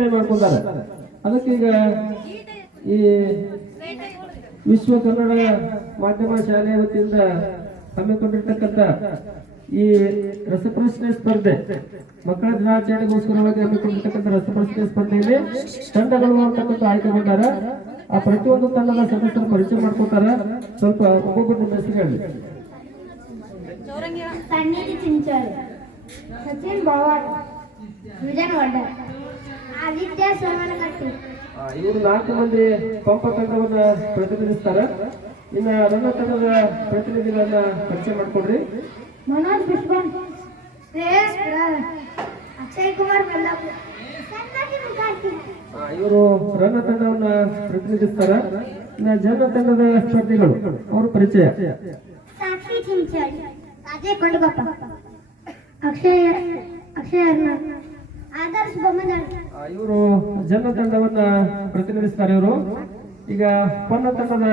ಮಾಡ್ಕೊಂಡಾರ. ಅದಕ್ಕೆ ಈಗ ಈ ವಿಶ್ವ ಕನ್ನಡ ಮಾಧ್ಯಮ ಶಾಲೆ ವತಿಯಿಂದ ಹಮ್ಮಿಕೊಂಡಿರ್ತಕ್ಕಂಥ ಈ ರಸಪ್ರಶ್ನೆ ಸ್ಪರ್ಧೆ, ಮಕ್ಕಳ ದಿನಾಚರಣೆಗೋಸ್ಕರವಾಗಿ ಹಮ್ಮಿಕೊಂಡಿರ್ತಕ್ಕಂಥ ರಸಪ್ರಶ್ನೆ ಸ್ಪರ್ಧೆಯಲ್ಲಿ ತಂಡಗಳು ಅಂತಕ್ಕಂಥ ಆಯ್ಕೆಗೊಂಡಾರ. ಆ ಪ್ರತಿಯೊಂದು ತಂಡದ ಸದಸ್ಯರು ಪರಿಚಯ ಮಾಡ್ಕೊತಾರ. ಸ್ವಲ್ಪ ಒಬ್ಬೊಬ್ಬರು ನಿಮ್ಮ ಹೆಸರು ಹೇಳಿ. ಸಚಿನ್ ಬಾವಾಡ್, ವಿಜಯನ್ ವಡ್ಡರ್, ಆದಿತ್ಯ ಸೋಮನಕಟ್ಟಿ. ಇವರು 4 ಮಂದಿ ಪಂಪ ತಂಡವನ್ನ ಪ್ರತಿನಿಧಿಸ್ತಾರೆ. ಇನ್ನ ರನ್ನ ತಂಡದ ಪ್ರತಿನಿಧಿಗಳನ್ನ ಪರಿಚಯ ಮಾಡ್ಕೊಡ್ರಿ. ಮನೋಜ್ ಬಿಸ್ವಾನ್, ಶ್ರೇಯಸ್, ಅಕ್ಷಯ್ ಕುಮಾರ್ ಮಲ್ಲಾಪುರ. ಇವರು ರನ್ನ ತಂಡವನ್ನ ಪ್ರತಿನಿಧಿಸ್ತಾರೆ. ಇನ್ನ ಜನ ತಂಡದ ಸ್ಪರ್ಧಿಗಳು ಅವ್ರ ಪರಿಚಯ. ಸಾಕ್ಷಿ ಚಿಂಚೋಳಿ, ಅಜಯ್ ಕೊಂಡಗೊಪ್ಪ, ಅಕ್ಷಯ್ ಅರ್ನಾಳ್, ಆದರ್ಶ್ ಬೊಮ್ಮದಾಳ್. ಇವರು ಜನ ತಂಡವನ್ನ ಪ್ರತಿನಿಧಿಸ್ತಾರೆ. ಇವರು ಈಗ ಪೊನ್ನ ತಂಡದ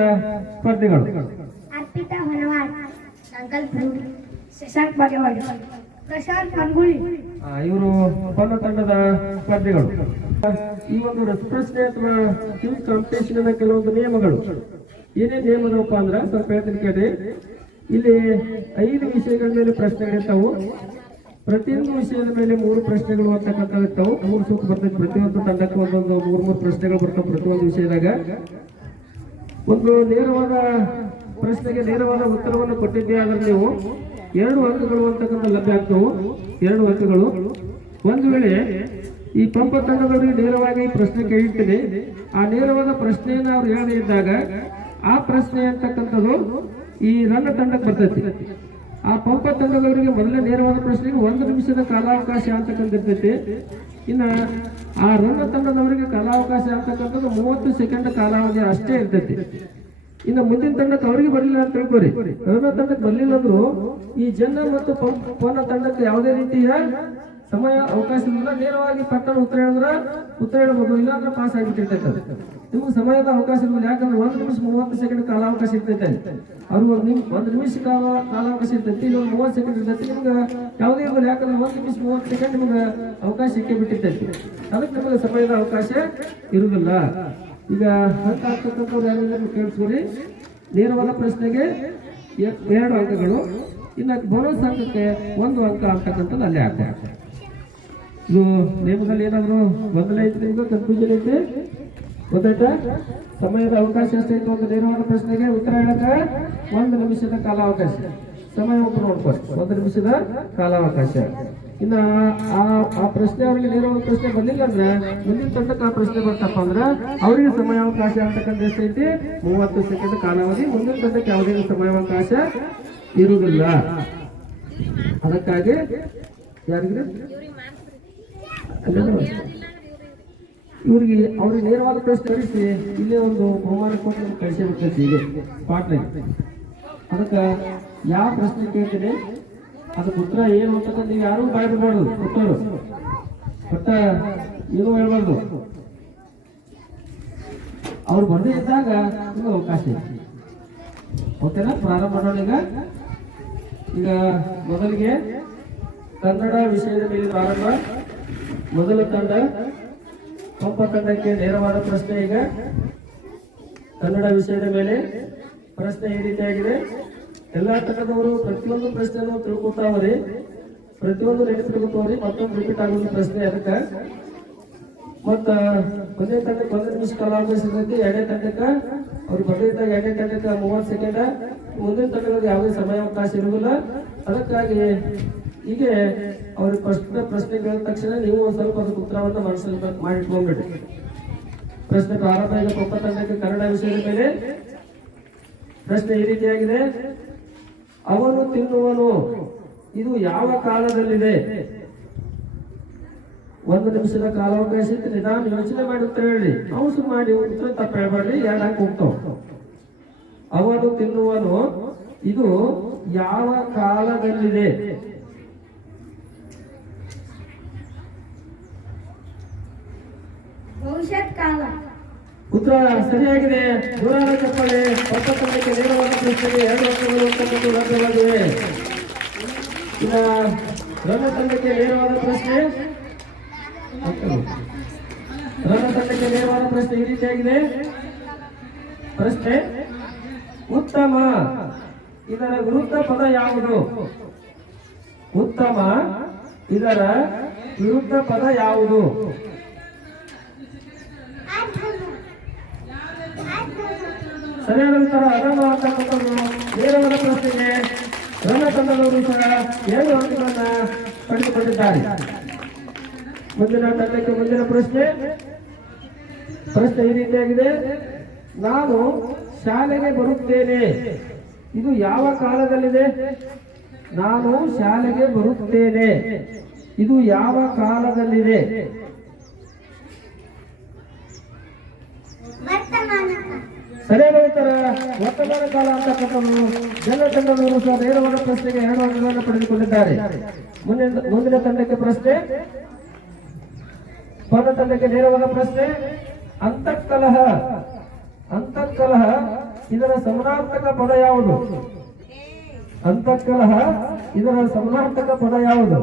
ಸ್ಪರ್ಧಿಗಳು. ಅರ್ಪಿತಾ ಹೊನವಾಡ್, ಸಂಕಲ್ಪ ರೂಢಿ, ಶಶಾಂಕ್ ಬಾಗೇವಾಡಿ, ಪ್ರಶಾಂತ್ ಮನ್ಗುಳಿ. ಇವರು ಪೊನ್ನ ತಂಡದ ಸ್ಪರ್ಧಿಗಳು. ಈ ಒಂದು ರಸಪ್ರಶ್ನೆ ಅಥವಾ ಕ್ವಿಜ್ ಕಾಂಪಿಟೇಷನ್ ನ ಕೆಲವೊಂದು ನಿಯಮಗಳು ಏನೇನು ನಿಯಮದಪ್ಪ ಅಂದ್ರ ಸ್ವಲ್ಪ ಹೇಳ್ತೀನಿ ಕೇಳಿ. ಇಲ್ಲಿ 5 ವಿಷಯಗಳ ಮೇಲೆ ಪ್ರಶ್ನೆಗಳಿರ್ತಾವು. ಪ್ರತಿಯೊಂದು ವಿಷಯದ ಮೇಲೆ 3 ಪ್ರಶ್ನೆಗಳು ಅಂತಕ್ಕಂಥವು ಇರ್ತಾವು. 3 ಸೂತ್ರ ಬರ್ತೈತೆ. ಪ್ರತಿಯೊಂದು ತಂಡಕ್ಕೆ ಒಂದೊಂದು 3 ಪ್ರಶ್ನೆಗಳು ಬರ್ತಾವೆ. ಪ್ರತಿಯೊಂದು ವಿಷಯದಾಗ ಒಂದು ನೇರವಾದ ಪ್ರಶ್ನೆಗೆ ನೇರವಾದ ಉತ್ತರವನ್ನು ಕೊಟ್ಟಿದ್ದೇ ಆದ್ರೆ ನೀವು 2 ಅಂಕಗಳು ಅಂತಕ್ಕಂಥ ಲಭ್ಯ ಆಗ್ತವು. 2 ಅಂಕಗಳು. ಒಂದು ವೇಳೆ ಈ ಪಂಪ ತಂಡದವರಿಗೆ ನೇರವಾಗಿ ಪ್ರಶ್ನೆ ಕೇಳಿರ್ತೀನಿ, ಆ ನೇರವಾದ ಪ್ರಶ್ನೆಯನ್ನು ಅವ್ರು ಹೇಳದೇ ಇದ್ದಾಗ ಆ ಪ್ರಶ್ನೆ ಅಂತಕ್ಕಂಥದ್ದು ಈ ರನ್ನ ತಂಡಕ್ಕೆ ಬರ್ತೈತಿ. ಆ ಪಂಪ ತಂಡದವರಿಗೆ ಮೊದಲೇ ನೇರವಾದ ಪ್ರಶ್ನೆಗೆ 1 ನಿಮಿಷದ ಕಾಲಾವಕಾಶ ಅಂತಕ್ಕಂಥ ಇರ್ತೈತಿ. ಇನ್ನ ಆ ರನ್ನ ತಂಡದವರಿಗೆ ಕಾಲಾವಕಾಶ ಅಂತಕ್ಕಂಥದ್ದು 30 ಸೆಕೆಂಡ್ ಕಾಲಾವಧಿ ಅಷ್ಟೇ ಇರ್ತೈತಿ. ಇನ್ನು ಮುಂದಿನ ತಂಡಕ್ಕೆ ಅವರಿಗೆ ಬರಲಿಲ್ಲ ಅಂತ ತಿಳ್ಕೊರಿ. ರನ್ನ ತಂಡಕ್ಕೆ ಬರ್ಲಿಲ್ಲ ಅಂದ್ರು ಈ ಜನ ಮತ್ತು ಪೊನ್ನ ತಂಡಕ್ಕೆ ಯಾವುದೇ ರೀತಿಯ ಸಮಯ ಅವಕಾಶ ಇಲ್ಲ. ನೇರವಾಗಿ ಪಟ್ಟಣ ಉತ್ತರ ಹೇಳ್ಬೋದು, ಇಲ್ಲಾಂದ್ರೆ ಪಾಸ್ ಆಗಿಬಿಟ್ಟಿರ್ತೈತೆ. ನಿಮ್ಗೆ ಸಮಯದ ಅವಕಾಶ ಇರ್ಬೋದು. ಯಾಕಂದ್ರೆ 1 ನಿಮಿಷ 30 ಸೆಕೆಂಡ್ ಕಾಲಾವಕಾಶ ಇರ್ತೈತೆ. ಅವ್ರಿಗೆ 1 ನಿಮಿಷ ಕಾಲಾವಕಾಶ ಇರ್ತೈತಿ, ಇಲ್ಲೊಂದು 30 ಸೆಕೆಂಡ್ ಇರ್ತೈತಿ. ನಿಮ್ಗೆ ಯಾವುದೇ ಇರ್ಬೋದು. ಯಾಕಂದ್ರೆ 1 ನಿಮಿಷ 30 ಸೆಕೆಂಡ್ ನಿಮ್ಗೆ ಅವಕಾಶ ಸಿಕ್ಕೇ ಬಿಟ್ಟಿರ್ತೈತಿ. ಅದಕ್ಕೆ ನಿಮಗೆ ಸಮಯದ ಅವಕಾಶ ಇರುವುದಿಲ್ಲ. ಈಗ ಹಂತ ಆಗ್ತಕ್ಕಂಥವ್ರು ಯಾರು ಕೇಳಿಸ್ಕೊರಿ. ನೇರವಾದ ಪ್ರಶ್ನೆಗೆ 2 ಅಂಕಗಳು, ಇನ್ನು ಬೋನಸ್ ಅಂಕಕ್ಕೆ 1 ಅಂಕ ಅಂತಕ್ಕಂಥದ್ದು ಅಲ್ಲೇ ಆಗ್ತದೆ. ಇದು ನೇಮದಲ್ಲಿ ಏನಾದ್ರು ಗೊಂದಲ ಐತೆ, ನಿಮ್ಗೆ ಕನ್ಫ್ಯೂಷನ್ ಐತೆ, ಗೊತ್ತಾಯ್ತಾ? ಸಮಯದ ಅವಕಾಶ ಎಷ್ಟೈತೆ? ಒಂದು ನೇರವಾದ ಪ್ರಶ್ನೆಗೆ ಉತ್ತರ ಹೇಳಕ 1 ನಿಮಿಷದ ಕಾಲಾವಕಾಶ. ಸಮಯ ಒಬ್ಬರು ನೋಡ್ಕೊಳ್ಳಿ, 1 ನಿಮಿಷದ ಕಾಲಾವಕಾಶ. ಇನ್ನ ಆ ಪ್ರಶ್ನೆ ಅವರಿಗೆ ನೇರವಾದ ಪ್ರಶ್ನೆ ಬರ್ಲಿಲ್ಲ ಅಂದ್ರೆ ಮುಂದಿನ ತಂಡಕ್ಕೆ ಆ ಪ್ರಶ್ನೆ ಬರ್ತಪ್ಪ ಅಂದ್ರೆ ಅವರಿಗೆ ಸಮಯಾವಕಾಶ ಅಂತಕ್ಕಂಥ ಎಷ್ಟೈತಿ? 30 ಸೆಕೆಂಡ್ ಕಾಲಾವಧಿ. ಮುಂದಿನ ತಂಡಕ್ಕೆ ಯಾವುದೇ ಸಮಯಾವಕಾಶ ಇರುವುದಿಲ್ಲ. ಅದಕ್ಕಾಗಿ ಯಾರಿಗೆ ಇವ್ರಿಗೆ ಅವ್ರಿಗೆ ನೇರವಾದ ಪ್ರಶ್ನೆ ಕಳಿಸಿ ಇಲ್ಲೇ ಒಂದು ಬಹುಮಾನ ಕೊಟ್ಟು ಕಳಿಸಿ ಬಿಡ್ತೈತಿ ಈಗ ಸ್ಪಾಟ್ಲೈಟ್. ಅದಕ್ಕೆ ಯಾವ ಪ್ರಶ್ನೆ ಕೇಳ್ತೀನಿ ಅದಕ್ಕೆ ಉತ್ತರ ಏನು ಅಂತಕ್ಕಂಥ ನೀವು ಯಾರು ಬಾಯ್ ಬಿಡಬಾರ್ದು. ಉತ್ತರು ಬಟ್ ಏನೂ ಹೇಳ್ಬಾರ್ದು. ಅವ್ರು ಬರ್ದೇ ಇದ್ದಾಗ ನಿಮ್ಗೆ ಅವಕಾಶ ಇದೆ. ಓಕೆನಾ? ಪ್ರಾರಂಭ ಮಾಡೋಣ. ಈಗ ಮೊದಲಿಗೆ ಕನ್ನಡ ವಿಷಯದ ಮೇಲೆ ಪ್ರಾರಂಭ. ಮೊದಲ ತಂಡ ಪಂಪ ತಂಡಕ್ಕೆ ನೇರವಾದ ಪ್ರಶ್ನೆ. ಈಗ ಕನ್ನಡ ವಿಷಯದ ಮೇಲೆ ಪ್ರಶ್ನೆ ಈ ರೀತಿಯಾಗಿದೆ. ಎಲ್ಲಾ ತಂಡದವರು ಪ್ರತಿಯೊಂದು ಪ್ರಶ್ನೆಯನ್ನು ತಿಳ್ಕೊತಾವ್ರಿ, ಪ್ರತಿಯೊಂದು ನೆನಪಿಟ್ಕೊತಾವ್ರಿ. ಮತ್ತೊಂದು ರಿಪೀಟ್ ಆಗೋದು ಪ್ರಶ್ನೆ. ಅದಕ್ಕೆ ಮತ್ತ ಒಂದೇ ತಂಡಕ್ಕೆ 1 ನಿಮಿಷ ಕಾಲಾವಕಾಶ ಇರ್ತೈತಿ. 2ನೇ ತಂಡಕ್ಕೆ ಅವ್ರಿಗೆ ಬಂದಿದ್ದಾಗ 2ನೇ ತಂಡಕ್ಕೆ 30 ಸೆಕೆಂಡ್. ಮುಂದಿನ ತಂಡಗಳಿಗೆ ಯಾವುದೇ ಸಮಯಾವಕಾಶ ಇರುವುದಿಲ್ಲ. ಅದಕ್ಕಾಗಿ ಹೀಗೆ ಅವ್ರಿಗೆ ಪ್ರಶ್ನೆ ಕೇಳಿದ ತಕ್ಷಣ ನೀವು ಒಂದು ಸ್ವಲ್ಪ ಅದಕ್ಕೆ ಉತ್ತರವನ್ನು ಮನಸ್ಸಲ್ಲಿ ಮಾಡಿಟ್ಕೊಂಡ್ಬಿಡಿ. ಪ್ರಶ್ನೆ ಪ್ರಾರಂಭ. ಈಗ ಪಂಪ ತಂಡಕ್ಕೆ ಕನ್ನಡ ವಿಷಯದ ಮೇಲೆ ಪ್ರಶ್ನೆ ಈ ರೀತಿಯಾಗಿದೆ. ಅವನು ತಿನ್ನುವನು ಇದು ಯಾವ ಕಾಲದಲ್ಲಿದೆ? 1 ನಿಮಿಷದ ಕಾಲಾವಕಾಶ ಇತ್ತು. ನಿಧಾನ ಯೋಚನೆ ಮಾಡಿ ಉತ್ತರ ಹೇಳಿ. ಅವಸರು ಮಾಡಿ ಉತ್ತರ ತಪ್ಪ ಹೇಳ್ಬೇಡ್ರಿ. 2 ಅಂಕ ಹೋಗ್ತಾವ. ಅವನು ತಿನ್ನುವನು ಇದು ಯಾವ ಕಾಲದಲ್ಲಿದೆ? ಭವಿಷ್ಯತ್ ಕಾಲ. ಉತ್ತರ ಸರಿಯಾಗಿದೆ. ಜೋರಾದ ಚಪ್ಪಾಳೆ. ಪಂಪ ತಂಡಕ್ಕೆ ನೇರವಾದ ಪ್ರಶ್ನೆಗೆ 2 ಅಂಕಗಳು ಅಂತಕ್ಕಂಥದ್ದು ಲಭ್ಯವಾಗಿವೆ. ಇನ್ನು ರನ್ನ ತಂಡಕ್ಕೆ ನೇರವಾದ ಪ್ರಶ್ನೆ ಪ್ರಶ್ನೆ ಈ ರೀತಿಯಾಗಿದೆ. ಪ್ರಶ್ನೆ ಉತ್ತಮ ಇದರ ವಿರುದ್ಧ ಪದ ಯಾವುದು? ಉತ್ತಮ ಇದರ ವಿರುದ್ಧ ಪದ ಯಾವುದು? ಸರಿಯಾದ ಉತ್ತರ ಅಧಮ ಅಂತಕ್ಕಂಥದ್ದು ನೇರವಾದ ಪ್ರಶ್ನೆಗೆ ರನ್ನ ತಂಡದವರು ಸಹ 2 ಅಂಕಗಳನ್ನ ಪಡೆದುಕೊಂಡಿದ್ದಾರೆ. ಮುಂದಿನ ತಂಡಕ್ಕೆ ಮುಂದಿನ ಪ್ರಶ್ನೆ ಈ ರೀತಿಯಾಗಿದೆ. ನಾನು ಶಾಲೆಗೆ ಬರುತ್ತೇನೆ ಇದು ಯಾವ ಕಾಲದಲ್ಲಿದೆ? ನಾನು ಶಾಲೆಗೆ ಬರುತ್ತೇನೆ ಇದು ಯಾವ ಕಾಲದಲ್ಲಿದೆ? ಸರಿಯಾದ ಉತ್ತರ ವರ್ತಮಾನ ಕಾಲ ಅಂತಕ್ಕಂಥದ್ದು ಜನ ತಂಡದವರು ಸಹ ನೇರವಾದ ಪ್ರಶ್ನೆಗೆ 2 ಅಂಕಗಳನ್ನು ಪಡೆದುಕೊಂಡಿದ್ದಾರೆ. ಮುಂದಿನ ತಂಡಕ್ಕೆ ಪ್ರಶ್ನೆ ಪದ ತಂಡಕ್ಕೆ ನೇರವಾದ ಪ್ರಶ್ನೆ ಅಂತಃಕಲಹ ಇದರ ಸಮಾನಾರ್ಥಕ ಪದ ಯಾವುದು? ಅಂತಃಕಲಹ ಇದರ ಸಮಾನಾರ್ಥಕ ಪದ ಯಾವುದು?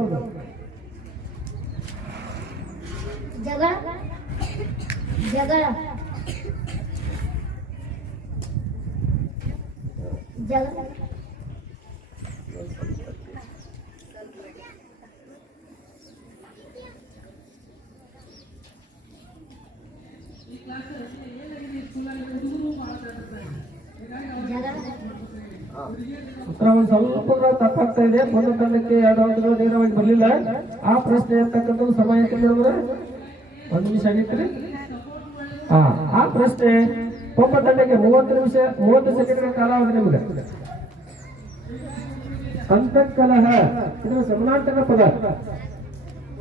ಜಗಳ ಜಗಳ ಜಗಳ ಉತ್ತರ ಒಂದು ಸ್ವಲ್ಪ ತಪ್ಪಾಗ್ತಾ ಇದೆ. ಒಂದು ತಂಡಕ್ಕೆ 2 ಅಂಕಗಳು ನೇರವಾಗಿ ಬರಲಿಲ್ಲ. ಆ ಪ್ರಶ್ನೆ ಅಂತಕ್ಕಂಥದ್ದು ಸಮಯಕ್ಕೆ ಬಿಡುವ 1 ನಿಮಿಷ ಆಗಿತ್ತು. ಆ ಪ್ರಶ್ನೆ ಒಬ್ಬ ತಂಡಕ್ಕೆ 30 ಸೆಕೆಂಡ್ಗಳ ಕಾಲಾವಧಿ ನಿಮಗೆ. ಅಂತಃಕಲಹ ಇದರ ಸಮಾನಾರ್ಥಕ ಪದ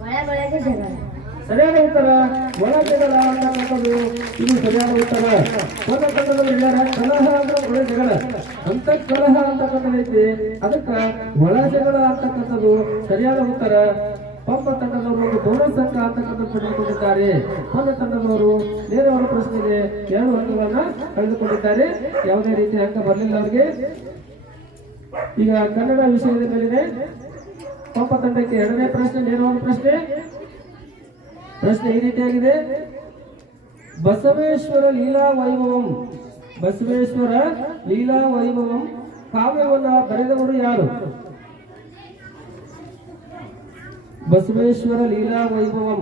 ಒಳಗೊಳಗೆ ಜಗಳ. ಸರಿಯಾದ ಉತ್ತರ ಒಳ ಜಗಳ ಅಂತಕ್ಕಂಥದ್ದು ಇದು ಸರಿಯಾದ ಉತ್ತರ. ಒಂದು ತಂಡದಲ್ಲಿ ಹೇಳ್ಯಾರ ಕಲಹ ಅಂದ್ರೆ ಒಳ ಜಗಳ, ಅಂತಃಕಲಹ ಅಂತಕ್ಕಂಥದ್ದು ಐತಿ, ಅದಕ್ಕೆ ಒಳ ಜಗಳ ಅಂತಕ್ಕಂಥದ್ದು ಸರಿಯಾದ ಉತ್ತರ. ಒಬ್ಬ ತಂಡದವರು ಒಂದು ಬೋನಸ್ ಅಂಕ ಅಂತಕ್ಕಂಥದ್ದು ಪಡೆದುಕೊಂಡಿದ್ದಾರೆ. ಒಂದು ತಂಡದವರು ನೇರವಾದ ಪ್ರಶ್ನೆಗೆ 2 ಅಂಕಗಳನ್ನ ಕಳೆದುಕೊಂಡಿದ್ದಾರೆ. ಯಾವುದೇ ರೀತಿಯ ಅಂಕ ಬರಲಿಲ್ಲ ಅವರಿಗೆ. ಈಗ ಕನ್ನಡ ವಿಷಯದ ಮೇಲಿದೆ. ಒಬ್ಬ ತಂಡಕ್ಕೆ 2ನೇ ಪ್ರಶ್ನೆ ನೇರವಾದ ಪ್ರಶ್ನೆ ಈ ರೀತಿಯಾಗಿದೆ. ಬಸವೇಶ್ವರ ಲೀಲಾ ವೈಭವಂ ಕಾವ್ಯವನ್ನ ಬರೆದವರು ಯಾರು? ಬಸವೇಶ್ವರ ಲೀಲಾ ವೈಭವಂ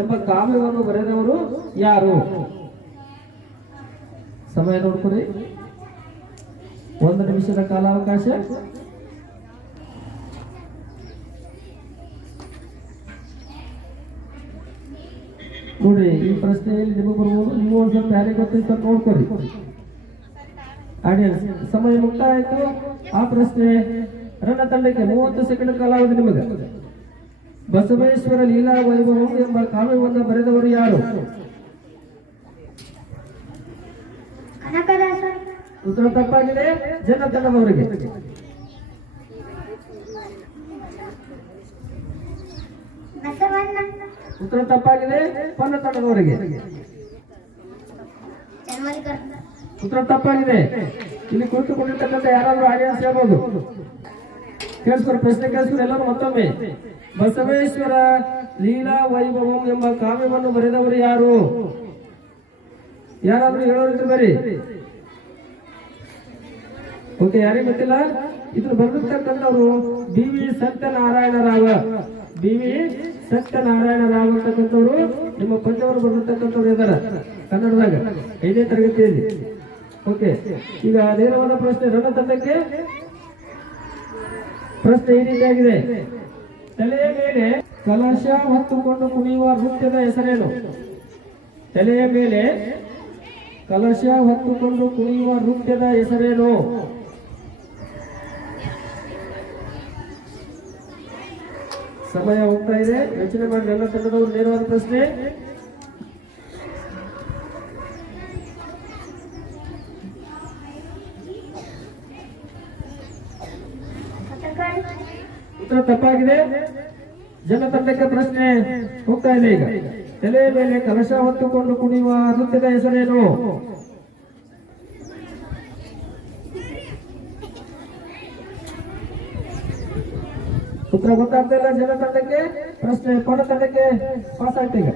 ಎಂಬ ಕಾವ್ಯವನ್ನು ಬರೆದವರು ಯಾರು? ಸಮಯ ನೋಡ್ಕೊಳ್ಳಿ. 1 ನಿಮಿಷದ ಕಾಲಾವಕಾಶ. ನೋಡ್ರಿ, ಈ ಪ್ರಶ್ನೆಯಲ್ಲಿ ನಿಮಗೆ ಬರ್ಬೋದು. ನೀವು ಒಂದು ಸ್ವಲ್ಪ ಯಾರಿಗೆ ಗೊತ್ತಿತ್ತು ನೋಡ್ಕೊರಿ. ಆಡಿಯನ್ಸ್ ಸಮಯ ಮುಕ್ತಾಯ ಆಯ್ತು. ಆ ಪ್ರಶ್ನೆ ರನ್ನ ತಂಡಕ್ಕೆ 30 ಸೆಕೆಂಡ್ ಕಾಲಾವಧಿ ನಿಮಗೆ. ಬಸವೇಶ್ವರ ಲೀಲಾ ವೈಭವಂ ಎಂಬ ಕಾವ್ಯವನ್ನು ಬರೆದವರು ಯಾರು? ಉತ್ತರ ತಪ್ಪಾಗಿದೆ. ಜನ ತಂಡದವರಿಗೆ. ಉತ್ತರ ತಪ್ಪಾಗಿದೆ. ಪನ್ನ ತಂಡದವರಿಗೆ. ಉತ್ತರ ತಪ್ಪಾಗಿದೆ. ಇಲ್ಲಿ ಕುಳಿತುಕೊಂಡಿರ್ತಕ್ಕಂಥ ಯಾರಾದ್ರೂ ಆಡಿಯನ್ಸ್ ಹೇಳ್ಬೋದು. ಕೇಳಿಸ್ಕೊಂಡು ಪ್ರಶ್ನೆ ಕೇಳಿಸ್ಕೊಂಡು ಎಲ್ಲರೂ ಮತ್ತೊಮ್ಮೆ. ಬಸವೇಶ್ವರ ಲೀಲಾ ವೈಭವಂ ಎಂಬ ಕಾವ್ಯವನ್ನು ಬರೆದವರು ಯಾರು? ಯಾರಾದ್ರೂ ಹೇಳೋರಿದ್ರೆ ಬರಿ. ಓಕೆ, ಯಾರಿಗೆ ಗೊತ್ತಿಲ್ಲ. ಇದ್ರ ಬರೆದಿರ್ತಕ್ಕಂಥವ್ರು ಬಿ.ವಿ. ಸತ್ಯನಾರಾಯಣ ರಾವ್ ಅಂತಕ್ಕಂಥವ್ರು ನಿಮ್ಮ ಪದ್ಯವರು ಬರೆದಿರ್ತಕ್ಕಂಥವ್ರು ಇದ್ದಾರೆ ಕನ್ನಡದಾಗ 5ನೇ ತರಗತಿಯಲ್ಲಿ. ಓಕೆ, ಈಗ ನೇರವಾದ ಪ್ರಶ್ನೆ ರನ್ನ ತಂಡಕ್ಕೆ. ಪ್ರಶ್ನೆ ಈ ರೀತಿಯಾಗಿದೆ. ತಲೆಯ ಮೇಲೆ ಕಲಶ ಹೊತ್ತುಕೊಂಡು ಕುಣಿಯುವ ನೃತ್ಯದ ಹೆಸರೇನು? ತಲೆಯ ಮೇಲೆ ಕಲಶ ಹೊತ್ತುಕೊಂಡು ಕುಣಿಯುವ ನೃತ್ಯದ ಹೆಸರೇನು? ಸಮಯ ಹೋಗ್ತಾ ಇದೆ. ಯೋಚನೆ ಮಾಡಿ ಎಲ್ಲ ತಂಡದವರು. ನೇರವಾದ ಪ್ರಶ್ನೆ. ಉತ್ತರ ತಪ್ಪಾಗಿದೆ. ಜನ ತಂಡಕ್ಕೆ ಪ್ರಶ್ನೆ ಹೋಗ್ತಾ ಇದೆ. ಈಗ ತಲೆಯ ಮೇಲೆ ಕಲಶ ಹೊತ್ತುಕೊಂಡು ಕುಣಿಯುವ ನೃತ್ಯದ ಹೆಸರೇನು? ಉತ್ತರ ಗೊತ್ತಾಗ್ತಾ ಇಲ್ಲ ಜನ ತಂಡಕ್ಕೆ. ಪ್ರಶ್ನೆ ಪಡ ತಂಡಕ್ಕೆ ಪಾಸ್ ಆಯ್ತು. ಈಗ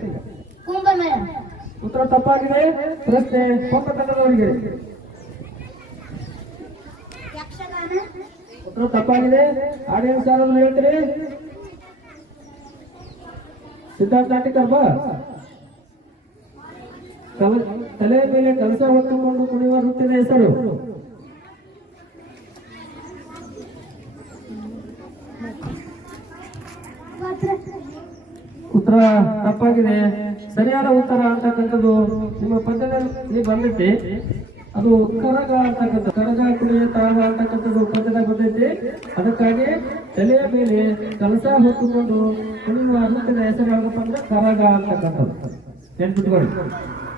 ಉತ್ತರ ತಪ್ಪಾಗಿದೆ. ಪ್ರಶ್ನೆ ಪಂಪ ತಂಡದವರಿಗೆ. ಯಕ್ಷಗಾನ ಉತ್ತರ ತಪ್ಪಾಗಿದೆ. ಆಡಿಯನ್ಸ್ ಯಾರಾದ್ರೂ ಹೇಳ್ತೀರಿ? ಸಿದ್ಧಾರ್ಥ ನಾಟಿಕರ್ ಬಾ. ತಲೆಯ ಮೇಲೆ ಕಲಸ ಹೊತ್ತುಕೊಂಡು ಕುಣಿಯುವ ವೃತ್ತಿನ ಹೆಸರು? ಉತ್ತರ ತಪ್ಪಾಗಿದೆ. ಸರಿಯಾದ ಉತ್ತರ ಅಂತಕ್ಕಂಥದ್ದು ನಿಮ್ಮ ಪದ್ಯದಲ್ಲಿ ಬಂದೈತಿ. ಅದು ಕರಗ ಅಂತಕ್ಕಂಥ ಕರಗ ಕುಣಿಯ ತಾಳ ಅಂತಕ್ಕಂಥದ್ದು ಪದ್ಯದ ಬಂದೈತಿ. ಅದಕ್ಕಾಗಿ ತಲೆಯ ಮೇಲೆ ಕಲಸ ಹೊತ್ತುಕೊಂಡು ಕುಣಿಯುವ ವೃತ್ತಿನ ಹೆಸರು ಯಾವ್ದಪ್ಪ ಅಂದ್ರೆ ಕರಗ ಅಂತಕ್ಕಂಥದ್ದು. ನೆನ್ಪಿಟ್ಕೊಳ್ಳಿ.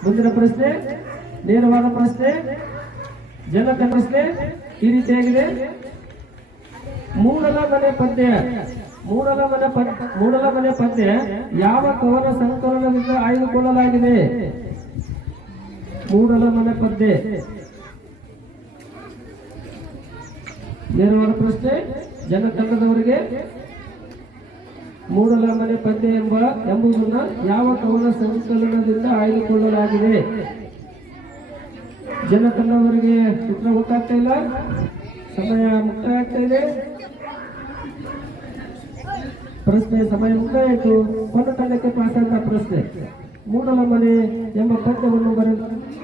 ಮುಂದಿನ ಪ್ರಶ್ನೆ ನೇರವಾದ ಪ್ರಶ್ನೆ, ಜನಕ ಪ್ರಶ್ನೆ ಈ ರೀತಿಯಾಗಿದೆ. ಮೂಡಲ ಮನೆ ಪದ್ಯ ಯಾವ ಕವನ ಸಂಕಲನದಿಂದ ಆಯ್ದುಕೊಳ್ಳಲಾಗಿದೆ? ಮೂಡಲ ಮನೆ ಪದ್ಯ ನೇರವಾದ ಪ್ರಶ್ನೆ ಜನತಂಡದವರಿಗೆ. ಮೂಡಲ ಮನೆ ಪದ್ಯ ಎಂಬುದನ್ನು ಯಾವ ಕವನ ಸಂಕಲನದಿಂದ ಆಯ್ದುಕೊಳ್ಳಲಾಗಿದೆ? ಜನತಂಡವರಿಗೆ ಉತ್ತರ ಗೊತ್ತಾಗ್ತಾ ಇಲ್ಲ. ಸಮಯ ಮುಕ್ತಾಯ ಆಗ್ತಾ ಇದೆ. ಪ್ರಶ್ನೆ ಸಮಯ ಮುಕ್ತಾಯ ಆಯಿತು. ಕೊನೆ ತಂಡಕ್ಕೆ ಪಾಸ್ ಆದ ಪ್ರಶ್ನೆ. ಮೂಡಲ ಮನೆ ಎಂಬ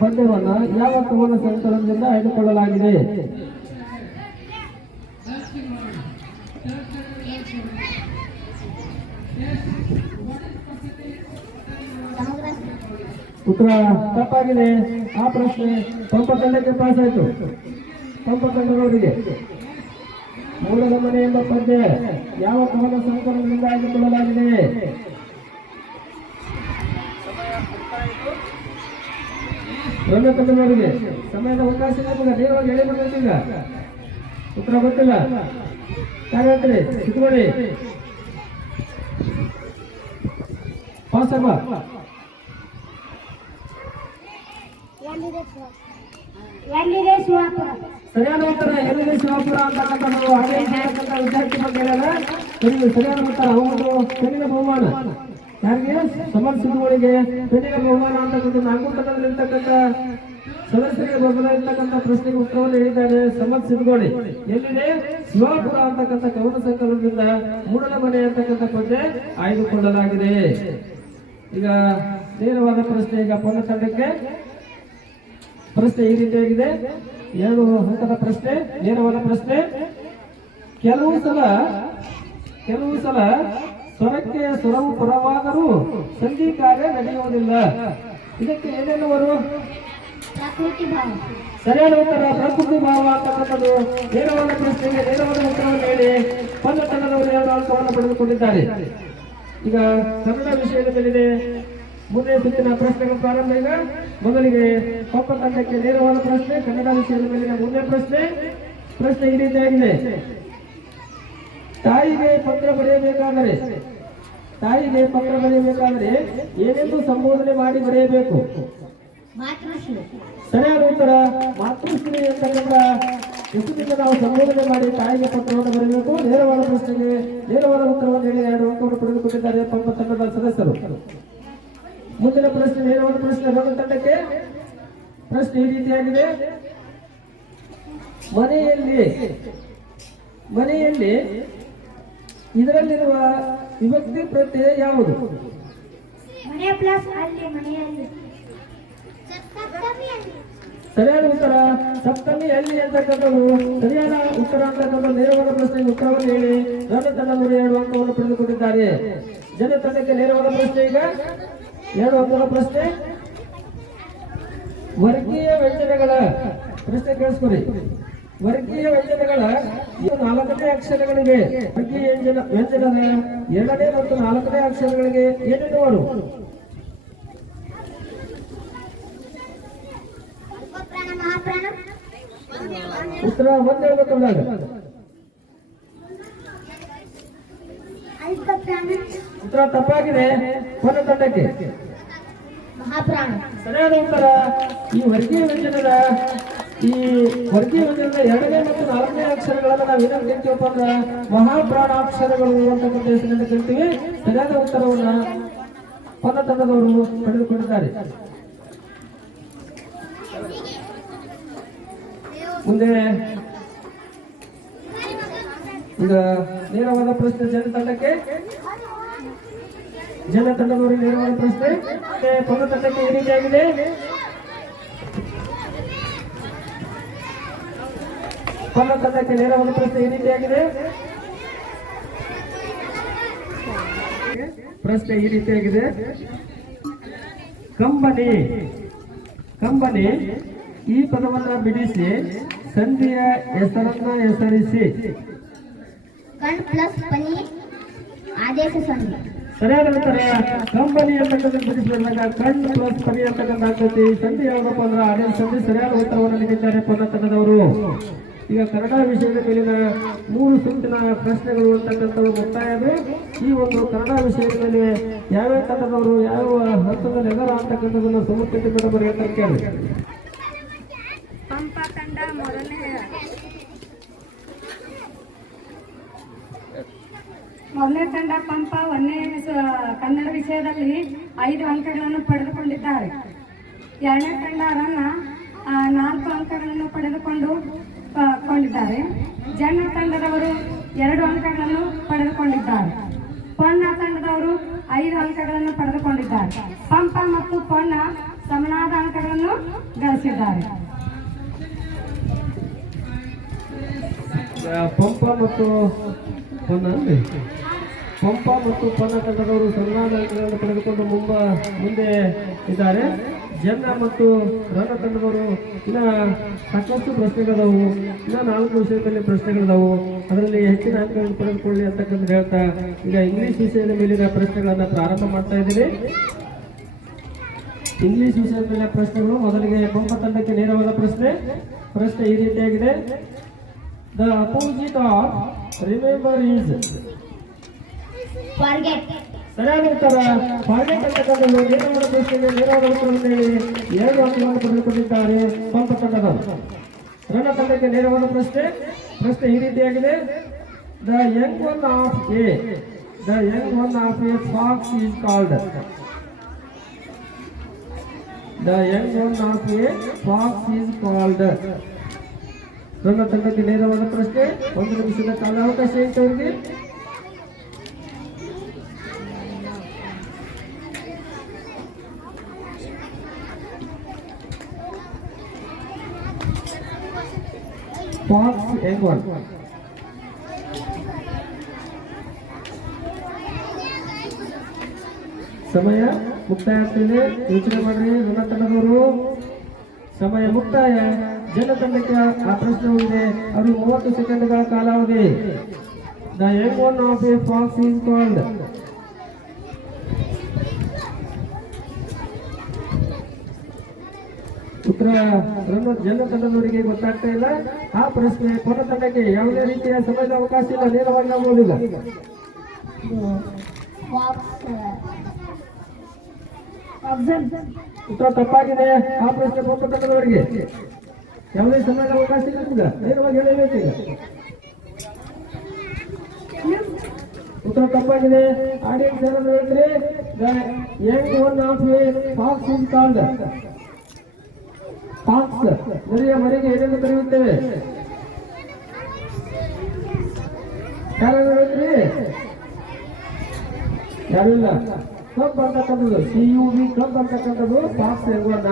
ಪದ್ಯವನ್ನು ಯಾವ ಕವನ ಸಂಕಲನದಿಂದ ಆಯ್ದುಕೊಳ್ಳಲಾಗಿದೆ? ಉತ್ತರ ತಪ್ಪಾಗಿದೆ. ಆ ಪ್ರಶ್ನೆ ಪಂಪ ತಂಡಕ್ಕೆ ಪಾಸ್ ಆಯಿತು. ಪಂಪ ತಂಡದವರಿಗೆ ಮೂಡಲ ಮನೆ ಎಂಬ ಪದ್ಯ ಯಾವ ಕವನ ಸಂಕಲನದಿಂದ ಆಯ್ದುಕೊಳ್ಳಲಾಗಿದೆ? ರಮ್ಯ ತಂಡದವರಿಗೆ ಸಮಯದ ಅವಕಾಶ ನೇರವಾಗಿ ಹೇಳಿ ಬಂದೈತಿ. ಈಗ ಉತ್ತರ ಗೊತ್ತಿಲ್ಲ. ಯಾರು ಹೇಳ್ತೀರಿ? ಕಿತ್ಕೊಳ್ಳಿ. ಪಾಸ್ ಅಮ್ಮ. ಸರಿಯಾದ ಉತ್ತರ ಎಲ್ಲಿದೆ ಶಿವಾಪುರ ಅಂತಕ್ಕಂಥ ಹಾಗೆ ವಿದ್ಯಾರ್ಥಿ ಬಗ್ಗೆ ಸರಿಯಾದ ಉತ್ತರ. ಅವನು ಪೆನ್ನಿನ ಬಹುಮಾನ ಯಾರಿಗೆ? ಸಮರ್ ಸಿದ್ದುಗಳಿಗೆ ಪೆನ್ನಿನ ಬಹುಮಾನ ಅಂತಕ್ಕಂಥ ನಾಗೂಟದಲ್ಲಿರ್ತಕ್ಕಂಥ ಸದಸ್ಯರಿಗೆ ಬದಲಾಗಿರ್ತಕ್ಕಂಥ ಪ್ರಶ್ನೆಗೆ ಉತ್ತರವನ್ನು ಹೇಳಿದ್ದಾರೆ ಸಮರ್ ಸಿದ್ದುಗೋಳಿ. ಎಲ್ಲಿದೆ? ಶಿವಾಪುರ ಅಂತಕ್ಕಂಥ ಕವನ ಸಂಕಲನದಿಂದ ಮೂಡಲ ಮನೆ ಅಂತಕ್ಕಂಥ ಪದ್ಯ ಆಯ್ದುಕೊಳ್ಳಲಾಗಿದೆ. ಈಗ ನೇರವಾದ ಪ್ರಶ್ನೆ. ಈಗ ಪೊನ್ನ ತಂಡಕ್ಕೆ ಪ್ರಶ್ನೆ ಈ ರೀತಿಯಾಗಿದೆ. 2 ಹಂತದ ಪ್ರಶ್ನೆ, ನೇರವಾದ ಪ್ರಶ್ನೆ. ಕೆಲವು ಸಲ ಸ್ವರಕ್ಕೆ ಸ್ವರವು ಪರವಾದರೂ ಸಂಧಿ ಕಾರ್ಯ ನಡೆಯುವುದಿಲ್ಲ. ಇದಕ್ಕೆ ಏನೆನ್ನುವರು? ಸರಿಯಾದ ಉತ್ತರ ಪ್ರಕೃತಿ ಭಾವ ಅಂತಕ್ಕಂಥದ್ದು. ನೇರವಾದ ಪ್ರಶ್ನೆಗೆ ನೇರವಾದ ಉತ್ತರವನ್ನು ಹೇಳಿ ಪಂಪ ತಂಡದವರು 2 ಅಂಕವನ್ನು ಪಡೆದುಕೊಂಡಿದ್ದಾರೆ. ಈಗ ಕನ್ನಡ ವಿಷಯದ ಮೇಲಿದೆ ಮುಂದೆ ಸುತ್ತಿನ ಪ್ರಶ್ನೆಗಳ ಪ್ರಾರಂಭ. ಈಗ ಮೊದಲಿಗೆ ಪಂಪ ತಂಡಕ್ಕೆ ನೇರವಾದ ಪ್ರಶ್ನೆ, ಕನ್ನಡ ವಿಷಯದ ಮೇಲಿನ ಮುಂದೆ ಪ್ರಶ್ನೆ ಈ ರೀತಿಯಾಗಿದೆ. ತಾಯಿಗೆ ಪತ್ರ ಬರೆಯಬೇಕಾದರೆ ಏನೆಂದು ಸಂಬೋಧನೆ ಮಾಡಿ ಬರೆಯಬೇಕು? ಸರಿಯಾದ ಉತ್ತರ ಮಾತೃಶ್ರೀ ಅಂತಕ್ಕಂಥ ಹೆಸರಿನಿಂದ ನಾವು ಸಂಬೋಧನೆ ಮಾಡಿ ತಾಯಿಗೆ ಪತ್ರವನ್ನು ಬರೆಯಬೇಕು. ನೇರವಾದ ಪ್ರಶ್ನೆಗೆ ನೇರವಾದ ಉತ್ತರವನ್ನು ಹೇಳಿ 2 ಅಂಕವನ್ನು ಪಡೆದುಕೊಂಡಿದ್ದಾರೆ ಪಂಪ ತಂಡದ ಸದಸ್ಯರು. ಮುಂದಿನ ಪ್ರಶ್ನೆ ನೇರವಾದ ಪ್ರಶ್ನೆ ರಘು ತಂಡಕ್ಕೆ. ಪ್ರಶ್ನೆ ಈ ರೀತಿಯಾಗಿದೆ. ಮನೆಯಲ್ಲಿ ಇದರಲ್ಲಿರುವ ವಿಭಕ್ತಿ ಪ್ರತ್ಯಯ ಯಾವುದು? ಸರಿಯಾದ ಉತ್ತರ ಸಪ್ತಮಿಯಲ್ಲಿ ಅಂತಕ್ಕಂಥದ್ದು ಸರಿಯಾದ ಉತ್ತರ ಅಂತಕ್ಕಂಥ ನೇರವಾದ ಪ್ರಶ್ನೆಗೆ ಉತ್ತರವನ್ನು ಹೇಳಿ ರಘು ತಂಡದವರು 2 ಅಂಕವನ್ನು ಪಡೆದುಕೊಂಡಿದ್ದಾರೆ. ಜನ ತಂಡಕ್ಕೆ ನೇರವಾದ ಪ್ರಶ್ನೆ. ಈಗ 2 ಅಂಕದ ಪ್ರಶ್ನೆ. ವರ್ಗೀಯ ವ್ಯಂಜನಗಳ ಪ್ರಶ್ನೆ ಕೇಳಿಸ್ಕೊಡಿ. ವರ್ಗೀಯ ವ್ಯಂಜನಗಳ 4ನೇ ಅಕ್ಷರಗಳಿಗೆ ವರ್ಗೀಯ ವ್ಯಂಜನದ 2ನೇ ಮತ್ತು 4ನೇ ಅಕ್ಷರಗಳಿಗೆ ಏನೆನ್ನುವರು? ಉತ್ತರ ಒಂದು ಹೇಳ್ಬೇಕಂದಾಗ ಉತ್ತರ ತಪ್ಪಾಗಿದೆ. ಪೊನ್ನ ತಂಡಕ್ಕೆ ಸರಿಯಾದ ಉತ್ತರ ಈ ವರ್ಗೀಯ ವ್ಯಂಜನದ 2ನೇ ಮತ್ತು 4ನೇ ಅಕ್ಷರಗಳನ್ನು ನಾವು ಏನಂತ ಕರಿತೀವಪ್ಪ ಅಂದ್ರೆ ಮಹಾಪ್ರಾಣಾಕ್ಷರಗಳು ಅಂತಕ್ಕಂಥ ಹೆಸರಿನಿಂದ ಕರಿತೀವಿ. ಸರಿಯಾದ ಉತ್ತರವನ್ನು ಪೊನ್ನ ತಂಡದವರು ಪಡೆದುಕೊಂಡಿದ್ದಾರೆ. ಮುಂದೆ ಈಗ ನೇರವಾದ ಪ್ರಶ್ನೆ ಜನ ತಂಡಕ್ಕೆ, ಜನ ತಂಡದವರು ನೇರವಾದ ಪ್ರಶ್ನೆ. ಪದ ತಂಡಕ್ಕೆ ಈ ರೀತಿಯಾಗಿದೆ. ಪದ ತಂಡಕ್ಕೆ ನೇರವಾದ ಪ್ರಶ್ನೆ ಈ ರೀತಿಯಾಗಿದೆ. ಪ್ರಶ್ನೆ ಈ ರೀತಿಯಾಗಿದೆ. ಕಂಬನಿ, ಕಂಬನಿ ಈ ಪದವನ್ನ ಬಿಡಿಸಿ ಸಂಧಿಯ ಹೆಸರನ್ನ ಹೆಸರಿಸಿ. ಕಣ್ ಪ್ಲಸ್ ಪನಿ ಆದೇಶ ಸಂಧಿ. ಸರಿಯಾದ ಉತ್ತರ. ಕಂಬನಿ ಅಂತಕ್ಕಂಥ ಬಿಡಿಸಿದಾಗ ಕಣ್ ಪ್ಲಸ್ ಪನಿ ಅಂತಕ್ಕಂಥ ಆಗ್ತೈತಿ. ಸಂಧಿ ಯಾವ್ದಪ್ಪ ಅಂದ್ರೆ ಆದೇಶ ಸಂಧಿ. ಸರಿಯಾದ ಉತ್ತರವನ್ನು ನೀಡಿದ್ದಾರೆ ಪದ ತಂಡದವರು. ಈಗ ಕನ್ನಡ ವಿಷಯದ ಮೇಲಿನ 3 ಸುತ್ತಿನ ಪ್ರಶ್ನೆಗಳು ಅಂತಕ್ಕಂಥವು ಮುಕ್ತಾಯದು. ಈ ಒಂದು ಕನ್ನಡ ವಿಷಯದ ಮೇಲೆ ಯಾವ್ಯಾವ ತಂಡದವರು ಯಾವ ಹಂತದಲ್ಲಿ ಎದರ ಅಂತಕ್ಕಂಥದನ್ನು ಸಮುದ್ರಕ್ಕೆ ಮೇಡಮ್ ಅಂತ ಕೇಳಿ. ಪಂಪ ತಂಡ ಮೊದಲನೇ ತಂಡ ಪಂಪ ಕನ್ನಡ ವಿಷಯದಲ್ಲಿ 5 ಅಂಕಗಳನ್ನು ಪಡೆದುಕೊಂಡಿದ್ದಾರೆ. ಎರಡನೇ ತಂಡ ರನ್ನ 4 ಅಂಕಗಳನ್ನು ಪಡೆದುಕೊಂಡಿದ್ದಾರೆ. ಜನ ತಂಡದವರು 2 ಅಂಕಗಳನ್ನು ಪಡೆದುಕೊಂಡಿದ್ದಾರೆ. ಪೊನ್ನ ತಂಡದವರು 5 ಅಂಕಗಳನ್ನು ಪಡೆದುಕೊಂಡಿದ್ದಾರೆ. ಪಂಪ ಮತ್ತು ಪೊನ್ನ ಸಮನಾದ ಅಂಕಗಳನ್ನು ಗಳಿಸಿದ್ದಾರೆ. ಪಂಪ ಮತ್ತು ಪೊನ್ನ ಪಂಪ ಮತ್ತು ಪೊನ್ನ ತಂಡದವರು ಸಮಾನ ಅಂಕಗಳನ್ನು ಪಡೆದುಕೊಂಡು ಮುಂದೆ ಇದ್ದಾರೆ. ಜನ ಮತ್ತು ರನ್ನ ತಂಡದವರು ಇನ್ನ ಸಾಕಷ್ಟು ಪ್ರಶ್ನೆಗಳದಾವು. ಇನ್ನ 4 ವಿಷಯದಲ್ಲಿ ಪ್ರಶ್ನೆಗಳಿದಾವು. ಅದರಲ್ಲಿ ಹೆಚ್ಚಿನ ಅಂಕಗಳನ್ನು ಪಡೆದುಕೊಳ್ಳಿ ಅಂತಕ್ಕಂಥ ಹೇಳ್ತಾ ಈಗ ಇಂಗ್ಲಿಷ್ ವಿಷಯದ ಮೇಲಿನ ಪ್ರಶ್ನೆಗಳನ್ನ ಪ್ರಾರಂಭ ಮಾಡ್ತಾ ಇದ್ದೀನಿ. ಇಂಗ್ಲಿಷ್ ವಿಷಯದ ಮೇಲಿನ ಪ್ರಶ್ನೆಗಳು. ಮೊದಲಿಗೆ ಪಂಪ ತಂಡಕ್ಕೆ ನೇರವಾದ ಪ್ರಶ್ನೆ. ಪ್ರಶ್ನೆ ಈ ರೀತಿಯಾಗಿದೆ. The opposite of remember is. Forget. ಸರಿಯಾದ ಉತ್ತರ. ಫಾರ್ಗೆಟ್ ಅಂತಕ್ಕಂಥದ್ದು ನೇರವಾದ ಪ್ರಶ್ನೆಗೆ ನೇರವಾದ ಉತ್ತರವನ್ನು ಹೇಳಿ 2 ಅಂಕಗಳನ್ನು ಪಡೆದುಕೊಂಡಿದ್ದಾರೆ ಪಂಪ ತಂಡದವರು. ರನ್ನ ತಂಡಕ್ಕೆ ನೇರವಾದ ಪ್ರಶ್ನೆ. ಪ್ರಶ್ನೆ ಈ ರೀತಿಯಾಗಿದೆ. The young one of a fox is called. The young one of a fox is called. Ranna ತಂಡಕ್ಕೆ ನೇರವಾದ ಪ್ರಶ್ನೆ. 1 ನಿಮಿಷದ ಕಾಲಾವಕಾಶ ಇದ್ದವರಿಗೆ. Fox young one. ಸಮಯ ಮುಕ್ತಾಯ ಆಗ್ತಿದೆ. ಯೋಚನೆ ಮಾಡ್ರಿ ರನ್ನ ತಂಡದವರು. ಸಮಯ ಮುಕ್ತಾಯ. ಜನ ತಂಡಕ್ಕೆ ಆ ಪ್ರಶ್ನೆ ಹೋಗಿದೆ. ಅದು 30 ಸೆಕೆಂಡ್ಗಳ ಕಾಲಾವಧಿ. The young one of a fox is called. ಉತ್ತರ ಜನ ತಂಡದವರಿಗೆ ಗೊತ್ತಾಗ್ತಾ ಇಲ್ಲ. ಆ ಪ್ರಶ್ನೆ ಪೊನ್ನ ತಂಡಕ್ಕೆ ಯಾವುದೇ ರೀತಿಯ ಸಮಯದ ಅವಕಾಶ ಇಲ್ಲ. ನೇರವಾಗಿ ಆಗುವುದಿಲ್ಲ. ಉತ್ತರ ತಪ್ಪಾಗಿದೆ. ಆ ಪ್ರಶ್ನೆ ಪೊನ್ನ ತಂಡದವರಿಗೆ ಯಾವುದೇ ಸಮಯದ ಅವಕಾಶ ಇಲ್ಲ. ನೇರವಾಗಿ ಹೇಳಬೇಕು. ಉತ್ತರ ತಪ್ಪಾಗಿದೆ. ಆಡಿಯನ್ಸ್ ಏನಾದ್ರು ಹೇಳಿದ್ರೆ the young one of a fox is called. Fox ಮರಿಯ ಮರಿಗೆ ಏನೆಂದು ಕರೆಯುತ್ತೇವೆ? ಯಾರಾದ್ರೂ ಹೇಳ್ರಿ? ಯಾರಿಲ್ಲ. ಕಬ್ ಅಂತಕ್ಕಂಥದ್ದು CUB ಕಬ್ ಅಂತಕ್ಕಂಥದ್ದು ಫಾಕ್ಸ್ ಎಂಗುವನ್ನ.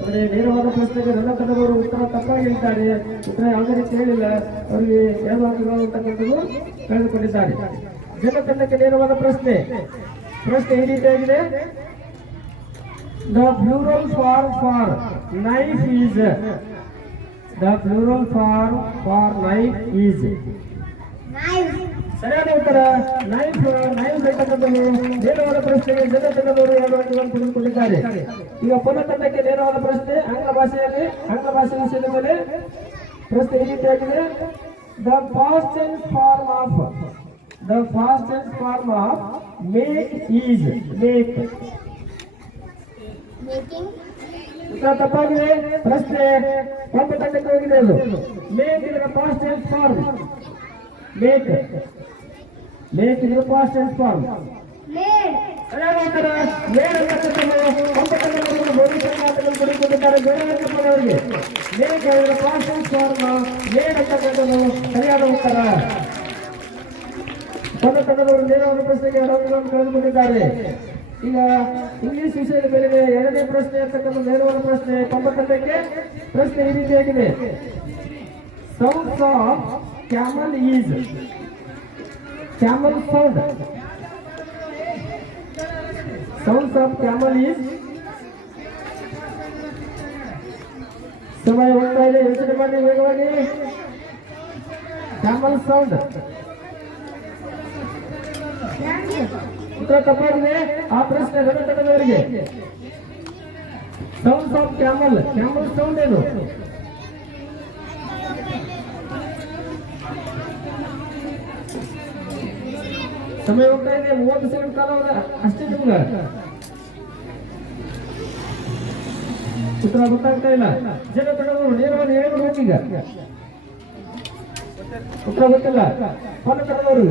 ನೋಡಿ, ನೇರವಾದ ಪ್ರಶ್ನೆಗೆ ನನ್ನ ತಂಡದವರು ಉತ್ತರ ತಪ್ಪಾಗಿ ಹೇಳ್ತಾರೆ. ಉತ್ತರ ಯಾವುದೇ ರೀತಿ ಹೇಳಿಲ್ಲ. ಅವರಿಗೆ 2 ಅಂಕಗಳು ಅಂತಕ್ಕಂಥದ್ದು ಕಳೆದುಕೊಂಡಿದ್ದಾರೆ. ಜನ ತಂಡಕ್ಕೆ ನೇರವಾದ ಪ್ರಶ್ನೆ. ಪ್ರಶ್ನೆ ಈ ರೀತಿಯಾಗಿದೆ. The plural form for knife is. The plural form for knife is. ಸರಿಯಾದ ಉತ್ತರ ನೈಫ್. ನೈಫ್ ಅಂತಕ್ಕಂಥದ್ದು ನೇರವಾದ ಪ್ರಶ್ನೆಗೆ ಜನ ತಂಡದವರು 2 ಅಂಕಗಳನ್ನು ಪಡೆದುಕೊಂಡಿದ್ದಾರೆ. ಈಗ ಪೊನ್ನ ತಂಡಕ್ಕೆ ನೇರವಾದ ಪ್ರಶ್ನೆ. ಆಂಗ್ಲ ಭಾಷೆ ವಿಷಯದ ಮೇಲೆ ಪ್ರಶ್ನೆ ಈ ರೀತಿಯಾಗಿದೆ. The past tense form of make is. make. ಉತ್ತರ ತಪ್ಪಾಗಿದೆ. ಪ್ರಶ್ನೆ ಪಂಪ ತಂಡಕ್ಕೆ ಹೋಗಿದೆ. ಅದು ಮೇಕ್ ಇದರ ಪಾಸ್ಟ್ ಟೆನ್ಸ್ ಫಾರ್ಮ್. ಮೇಕ್ ಇದರ ಪಾಸ್ಟ್ ಟೆನ್ಸ್ ಫಾರ್ಮ್. ಸರಿಯಾದ ಉತ್ತರ ಮೇಡ್ ಅಂತಕ್ಕಂಥದ್ದು ಪಂಪ ತಂಡದವರು 3 ಅಂಕಗಳನ್ನು ಪಡೆದುಕೊಂಡಿದ್ದಾರೆ. ಪಡೆದುಕೊಂಡಿದ್ದಾರೆ ಬೇರೆ ಅವರಿಗೆ ಪಾಸ್ಟೆನ್ಸ್ ಫಾರ್ಮ್ ಮೇಡ್ ಅಂತಕ್ಕಂಥದ್ದು ಸರಿಯಾದ ಉತ್ತರ. ಪದ ತಂಡದವರು ನೇರವಾದ ಪ್ರಶ್ನೆಗೆ 2 ಅಂಕಗಳನ್ನು ಕಳೆದುಕೊಂಡಿದ್ದಾರೆ. ಈಗ ಇಂಗ್ಲಿಷ್ ವಿಷಯದ ಮೇಲೆ ಎರಡನೇ ಪ್ರಶ್ನೆ ಅಂತಕ್ಕಂಥ ನೇರವಾದ ಪ್ರಶ್ನೆ ತಂಡಕ್ಕೆ. ಪ್ರಶ್ನೆ ಈ ರೀತಿಯಾಗಿದೆ. Sounds of camel is camel sound. Sounds of camel is. ಸಮಯ ಹೋಗ್ತಾ ಇದೆ, ಯೋಚನೆ ಮಾಡಿ ವೇಗವಾಗಿ. ಕ್ಯಾಮಲ್ ಸೌಂಡ್ ಉತ್ತರ ತಪ್ಪಾಗಿದೆ. ಆ ಪ್ರಶ್ನೆ ತಂಡದವರಿಗೆ. Sounds of camel, camel sound ಏನು? ಸಮಯ ಹೋಗ್ತಾ ಇದೆ, 30 ಸೆಕೆಂಡ್ ಕಾಲ ಅಷ್ಟೇ ನಿಮ್ಗೆ. ಉತ್ತರ ಗೊತ್ತಾಗ್ತಾ ಇಲ್ಲ. ಜನ ತಂಡದವರು ನೇರವಾಗಿ ಹೇಳ್ಬಿಡು ಹೋಗೀಗ. ಉತ್ತರ ಗೊತ್ತಿಲ್ಲ. ಪದ ತಂಡದವರು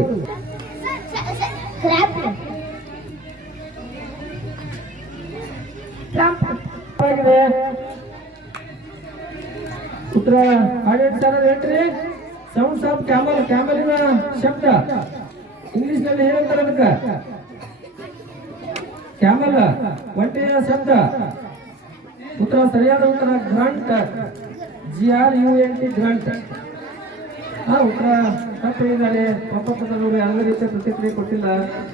ಆಗಿದೆ. ಉತ್ತರ ಹೇಳ್ರಿ. ಸೌಂಡ್ಸ್ ಆಫ್ ಕ್ಯಾಮಲ್, ಕ್ಯಾಮಲಿನ ಶಬ್ದ ಇಂಗ್ಲಿಷ್ ನಲ್ಲಿ ಏನಂತಾರೆ ಅದಕ್ಕೆ? ಕ್ಯಾಮಲ್, ಒಂಟೆಯ ಶಬ್ದ. ಉತ್ತರ ಸರಿಯಾದ ಉತ್ತರ ಗ್ರಂಟ್, GRUNT ಗ್ರಂಟ್. ಉತ್ತರ ತಪ್ಪಿದ್ದಾರೆ. ಪಕ್ಕದವರು ಯಾವುದೇ ರೀತಿಯ ಪ್ರತಿಕ್ರಿಯೆ ಕೊಟ್ಟಿಲ್ಲ.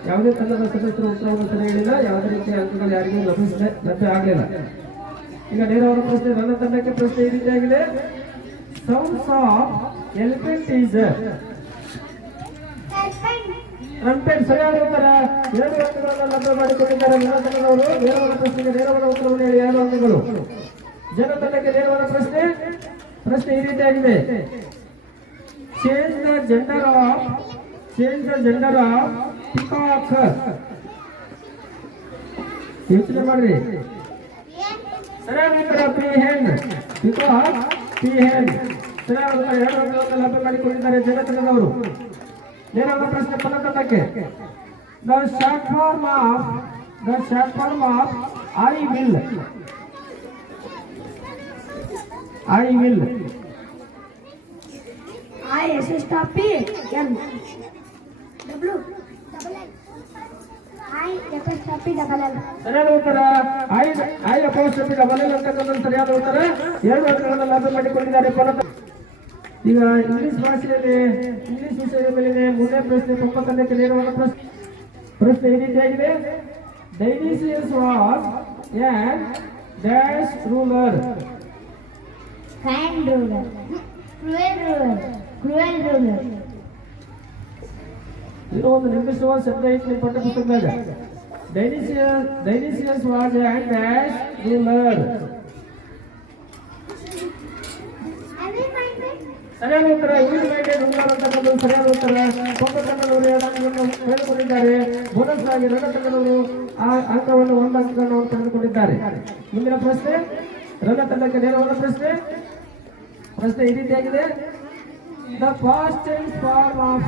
ಯಾವುದೇ ತಂಡದ ಸದಸ್ಯರು ಉತ್ತರವನ್ನು ಸರಿ ಹೇಳಿಲ್ಲ. ಯಾವುದೇ ರೀತಿಯ ಅಂಕಗಳು ಯಾರಿಗೂ ಲಭ್ಯ ಆಗಲಿಲ್ಲ. ಈಗ ನೇರವಾದ ಪ್ರಶ್ನೆ ನನ್ನ ತಂಡಕ್ಕೆ. ಪ್ರಶ್ನೆ ಈ ರೀತಿಯಾಗಿದೆ. Sounds of elephant is trumpet. ಸರಿಯಾದ ಉತ್ತರ. 2 ಅಂಕಗಳನ್ನು ಲಭ್ಯ ಮಾಡಿಕೊಂಡಿದ್ದಾರೆ ನನ್ನ ತಂಡದವರು. ನೇರವಾದ ಪ್ರಶ್ನೆಗೆ ನೇರವಾದ ಉತ್ತರವನ್ನು ಹೇಳಿ 2 ಅಂಕಗಳು. ಜನ ತಂಡಕ್ಕೆ ನೇರವಾದ ಪ್ರಶ್ನೆ. ಪ್ರಶ್ನೆ ಈ ರೀತಿಯಾಗಿದೆ. Change the gender of peacock. ಯೋಚನೆ ಮಾಡ್ರಿ. ಸರಿಯಾದ ಉತ್ತರ peahen. peacock, peahen. ಸರಿಯಾದ ಉತ್ತರ. 2 ಅಂಕಗಳನ್ನು ಲಭ್ಯ ಮಾಡಿಕೊಂಡಿದ್ದಾರೆ ಜನ ತಂಡದವರು. ನೇರವಾದ ಪ್ರಶ್ನೆ ಪದ ತಂಡಕ್ಕೆ. The short form of I will. I SSTP N W I SSTP double L. ಸರಿಯಾದ ಉತ್ತರ I apostrophe double L ಅಂತಕ್ಕಂಥ ಸರಿಯಾದ ಉತ್ತರ. 2 ಅಂಕಗಳನ್ನು ಲಾಭ ಮಾಡಿಕೊಂಡಿದ್ದಾರೆ. ಈಗ ಇಂಗ್ಲಿಷ್ ಭಾಷೆಯಲ್ಲಿ ಇಂಗ್ಲಿಷ್ ವಿಷಯದ ಮೇಲೆ 3ನೇ ಪ್ರಶ್ನೆ ಪಕ್ಕಕ್ಕೆ ನೇರವಾದ ಪ್ರಶ್ನೆ. ಪ್ರಶ್ನೆ ಈ ರೀತಿಯಾಗಿದೆ. Dionysius was an dash ruler. kind ruler, cruel ruler. ಇದು ಒಂದು ನಿರ್ದಿಷ್ಟವಾದ ಶಬ್ದ ಐತಿ ಪಠ್ಯ ಪುಸ್ತಕದಾಗ. ಡೈನಿಸಿಯಸ್ ವಾಸ್ ಆನ್ ಡ್ಯಾಶ್ ರೂಲರ್. ಸರಿಯಾದ ಉತ್ತರ ಯೂಸ್ ಮೈಂಡೆಡ್ ರೂಲರ್ ಅಂತಕ್ಕಂಥ ಸರಿಯಾದ ಉತ್ತರ. ಪಕ್ಕ ತಂಡದವರು 2 ಅಂಕಗಳನ್ನು ಪಡೆದುಕೊಂಡಿದ್ದಾರೆ. ಬೋನಸ್ ಆಗಿ ರಣ ತಂಡದವರು ಆ ಅಂಕವನ್ನು 1 ಅಂಕವನ್ನು ಪಡೆದುಕೊಂಡಿದ್ದಾರೆ. ಮುಂದಿನ ಪ್ರಶ್ನೆ ರಣ ತಂಡಕ್ಕೆ ನೇರವಾದ ಪ್ರಶ್ನೆ. ಪ್ರಶ್ನೆ ಈ ರೀತಿಯಾಗಿದೆ. The past tense form of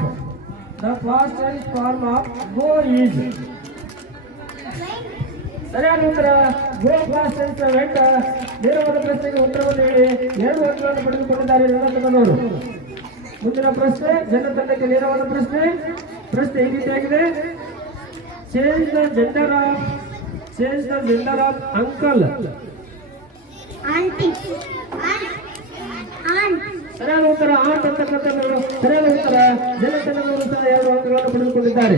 go is. ಸರಿಯಾದ ಉತ್ತರ ಗೋ past tense went. ನೇರವಾದ ಪ್ರಶ್ನೆಗೆ ಉತ್ತರವನ್ನು ಹೇಳಿ 2 ಅಂಕಗಳನ್ನು ಪಡೆದುಕೊಂಡಿದ್ದಾರೆ ರಣ ತಂಡದವರು. ಮುಂದಿನ ಪ್ರಶ್ನೆ ಜನ ತಂಡಕ್ಕೆ ನೇರವಾದ ಪ್ರಶ್ನೆ. ಪ್ರಶ್ನೆ ಈ ರೀತಿಯಾಗಿದೆ. Change the gender of uncle. Auntie. ಸರಿಯಾದ ಉತ್ತರ ಆಂಟ್ ಅಂತಕ್ಕಂಥದ್ದು ಸರಿಯಾದ ಉತ್ತರ. ಜನ ತಂಡದವರು ಸಹ 2 ಅಂಕಗಳನ್ನು ಪಡೆದುಕೊಂಡಿದ್ದಾರೆ.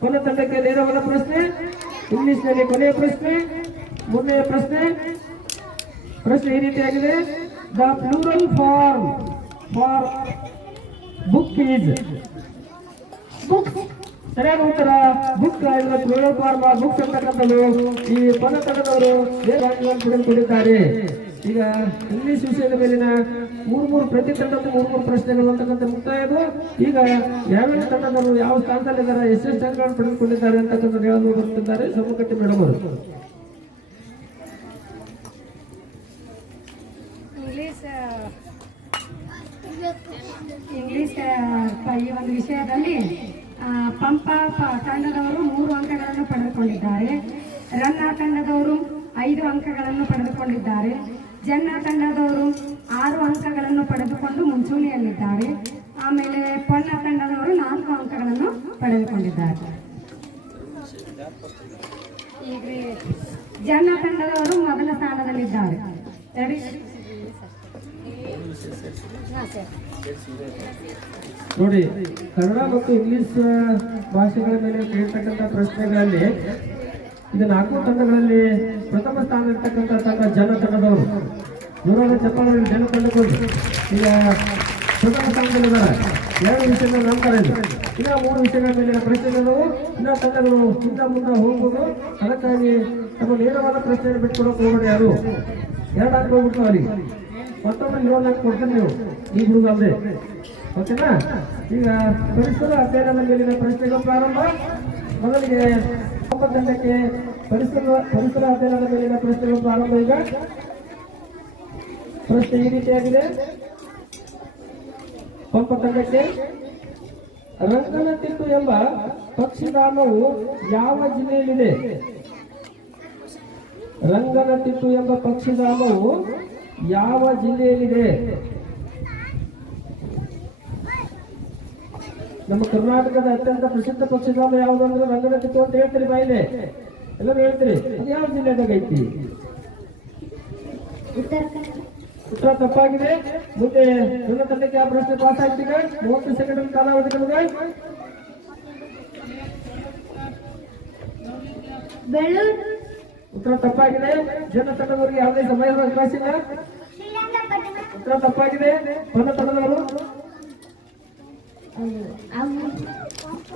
ಕೊನೆ ತಂಡಕ್ಕೆ ನೇರವಾದ ಪ್ರಶ್ನೆ. ಇಂಗ್ಲಿಷ್ ನಲ್ಲಿ ಕೊನೆಯ ಪ್ರಶ್ನೆ, 3ನೇ ಪ್ರಶ್ನೆ. ಪ್ರಶ್ನೆ ಈ ರೀತಿಯಾಗಿದೆ. The plural form for book is. ಸರಿಯಾದ ಉತ್ತರ book plural form of books ಅಂತಕ್ಕಂಥದ್ದು ಈ ಪದ ತಂಡದವರು 2 ಅಂಕಗಳನ್ನು ಪಡೆದುಕೊಂಡಿದ್ದಾರೆ. ಈಗ ಇಂಗ್ಲಿಷ್ ವಿಷಯದ ಮೇಲಿನ 3 ಪ್ರತಿ ತಂಡದ 3 ಪ್ರಶ್ನೆಗಳು ಅಂತಕ್ಕಂಥ ಮುಕ್ತಾಯದು. ಈಗ ಯಾವ್ಯಾವ ತಂಡದವರು ಯಾವ ಸ್ಥಾನದಲ್ಲಿದ್ದಾರೆ, ಎಷ್ಟೆಷ್ಟು ಅಂಕಗಳನ್ನು ಪಡೆದುಕೊಂಡಿದ್ದಾರೆ ಅಂತಕ್ಕಂಥ ಹೇಳಲು ಬರುತ್ತಿದ್ದಾರೆ. ಸಮ್ಮುಖಕ್ಕೆ ಮೇಡಮ್ ಅವರು. ಇಂಗ್ಲಿಷ್ ಈ ಒಂದು ವಿಷಯದಲ್ಲಿ ಪಂಪ ತಂಡದವರು 3 ಅಂಕಗಳನ್ನು ಪಡೆದುಕೊಂಡಿದ್ದಾರೆ. ರನ್ನ ತಂಡದವರು 5 ಅಂಕಗಳನ್ನು ಪಡೆದುಕೊಂಡಿದ್ದಾರೆ. ಜನ್ನ ತಂಡದವರು 6 ಅಂಕಗಳನ್ನು ಪಡೆದುಕೊಂಡು ಮುಂಚೂಣಿಯಲ್ಲಿದ್ದಾರೆ. ಆಮೇಲೆ ಪೊನ್ನ ತಂಡದವರು 4 ಅಂಕಗಳನ್ನು ಪಡೆದುಕೊಂಡಿದ್ದಾರೆ. ಈಗ ಜನ್ನ ತಂಡದವರು ಮೊದಲ ಸ್ಥಾನದಲ್ಲಿದ್ದಾರೆ. ನೋಡಿ, ಕನ್ನಡ ಮತ್ತು ಇಂಗ್ಲಿಷ್ ಭಾಷೆಗಳ ಮೇಲೆ ಕೇಳ್ತಕ್ಕಂಥ ಪ್ರಶ್ನೆಗಳಲ್ಲಿ ಇದು 4 ತಂಡಗಳಲ್ಲಿ ಪ್ರಥಮ ಸ್ಥಾನ ಇರ್ತಕ್ಕಂಥ ತಂಡ ಜನ ತಂಡದವರು. ಜೋರಾದ ಚಪ್ಪಾಳೆ ಜನ ತಂಡಗಳು ಈಗ ಪ್ರಥಮ ಸ್ಥಾನದಲ್ಲಿದ್ದಾರೆ. 2 ವಿಷಯದ ನಂತರ ಇದು ಇನ್ನ 3 ವಿಷಯಗಳ ಮೇಲಿನ ಪ್ರಶ್ನೆಗಳು ಇನ್ನ ತಂಡಗಳು ಹಿಂದ ಮುಂದೆ ಹೋಗ್ಬೋದು. ಅದಕ್ಕಾಗಿ ತಮ್ಮ ನೇರವಾದ ಪ್ರಶ್ನೆಯನ್ನು ಬಿಟ್ಕೊಡೋಕೆ ಹೋಗೋದು ಯಾರು 2 ಅಂಕ ಹೋಗ್ಬಿಟ್ಟು ಅವರಿಗೆ ಮತ್ತೊಮ್ಮೆ 7 ಅಂಕ ಕೊಡ್ತಾರೆ ನೀವು ಈ ಹುಡುಗಲ್ಲದೆ. ಓಕೆನಾ? ಈಗ ಪರಿಸರ ಅಧ್ಯಯನದ ಮೇಲಿನ ಪ್ರಶ್ನೆಗಳು ಪ್ರಾರಂಭ. ಮೊದಲಿಗೆ ಒಬ್ಬ ತಂಡಕ್ಕೆ ಪರಿಸರ ಅಧ್ಯಯನದ ಮೇಲಿನ ಪ್ರಶ್ನೆಗಳು ಪ್ರಾರಂಭ. ಈಗ ಪ್ರಶ್ನೆ ಈ ರೀತಿಯಾಗಿದೆ. ಪಂಪ ತಂಡಕ್ಕೆ ರಂಗನತಿಟ್ಟು ಎಂಬ ಪಕ್ಷಿಧಾಮವು ಯಾವ ಜಿಲ್ಲೆಯಲ್ಲಿದೆ? ರಂಗನತಿಟ್ಟು ಎಂಬ ಪಕ್ಷಿಧಾಮವು ಯಾವ ಜಿಲ್ಲೆಯಲ್ಲಿದೆ? ನಮ್ಮ ಕರ್ನಾಟಕದ ಅತ್ಯಂತ ಪ್ರಸಿದ್ಧ ಪಕ್ಷಿಧಾಮ ಯಾವುದು ಅಂದ್ರೆ ರಂಗನತಿಟ್ಟು ಅಂತ ಹೇಳ್ತೀರಿ ಬಾಯಿಲೆ, ಎಲ್ಲರೂ ಹೇಳ್ತೀರಿ. ಅದು ಯಾವ ಜಿಲ್ಲೆದಾಗ ಐತಿ? ಉತ್ತರ ತಪ್ಪಾಗಿದೆ. ಮುಂದೆ ನನ್ನ ತಂಡಕ್ಕೆ ಆ ಪ್ರಶ್ನೆ ಪಾಸ್ ಆಗ್ತೀಗ. 30 ಸೆಕೆಂಡ್ ಕಾಲಾವಧಿ ನಮಗೆ. ಉತ್ತರ ತಪ್ಪಾಗಿದೆ. ಜನ ತಂಡದವರಿಗೆ ಯಾವುದೇ ಸಮಯ ಅವಕಾಶ ಇಲ್ಲ. ಉತ್ತರ ತಪ್ಪಾಗಿದೆ. ಪದ ತಂಡದವರು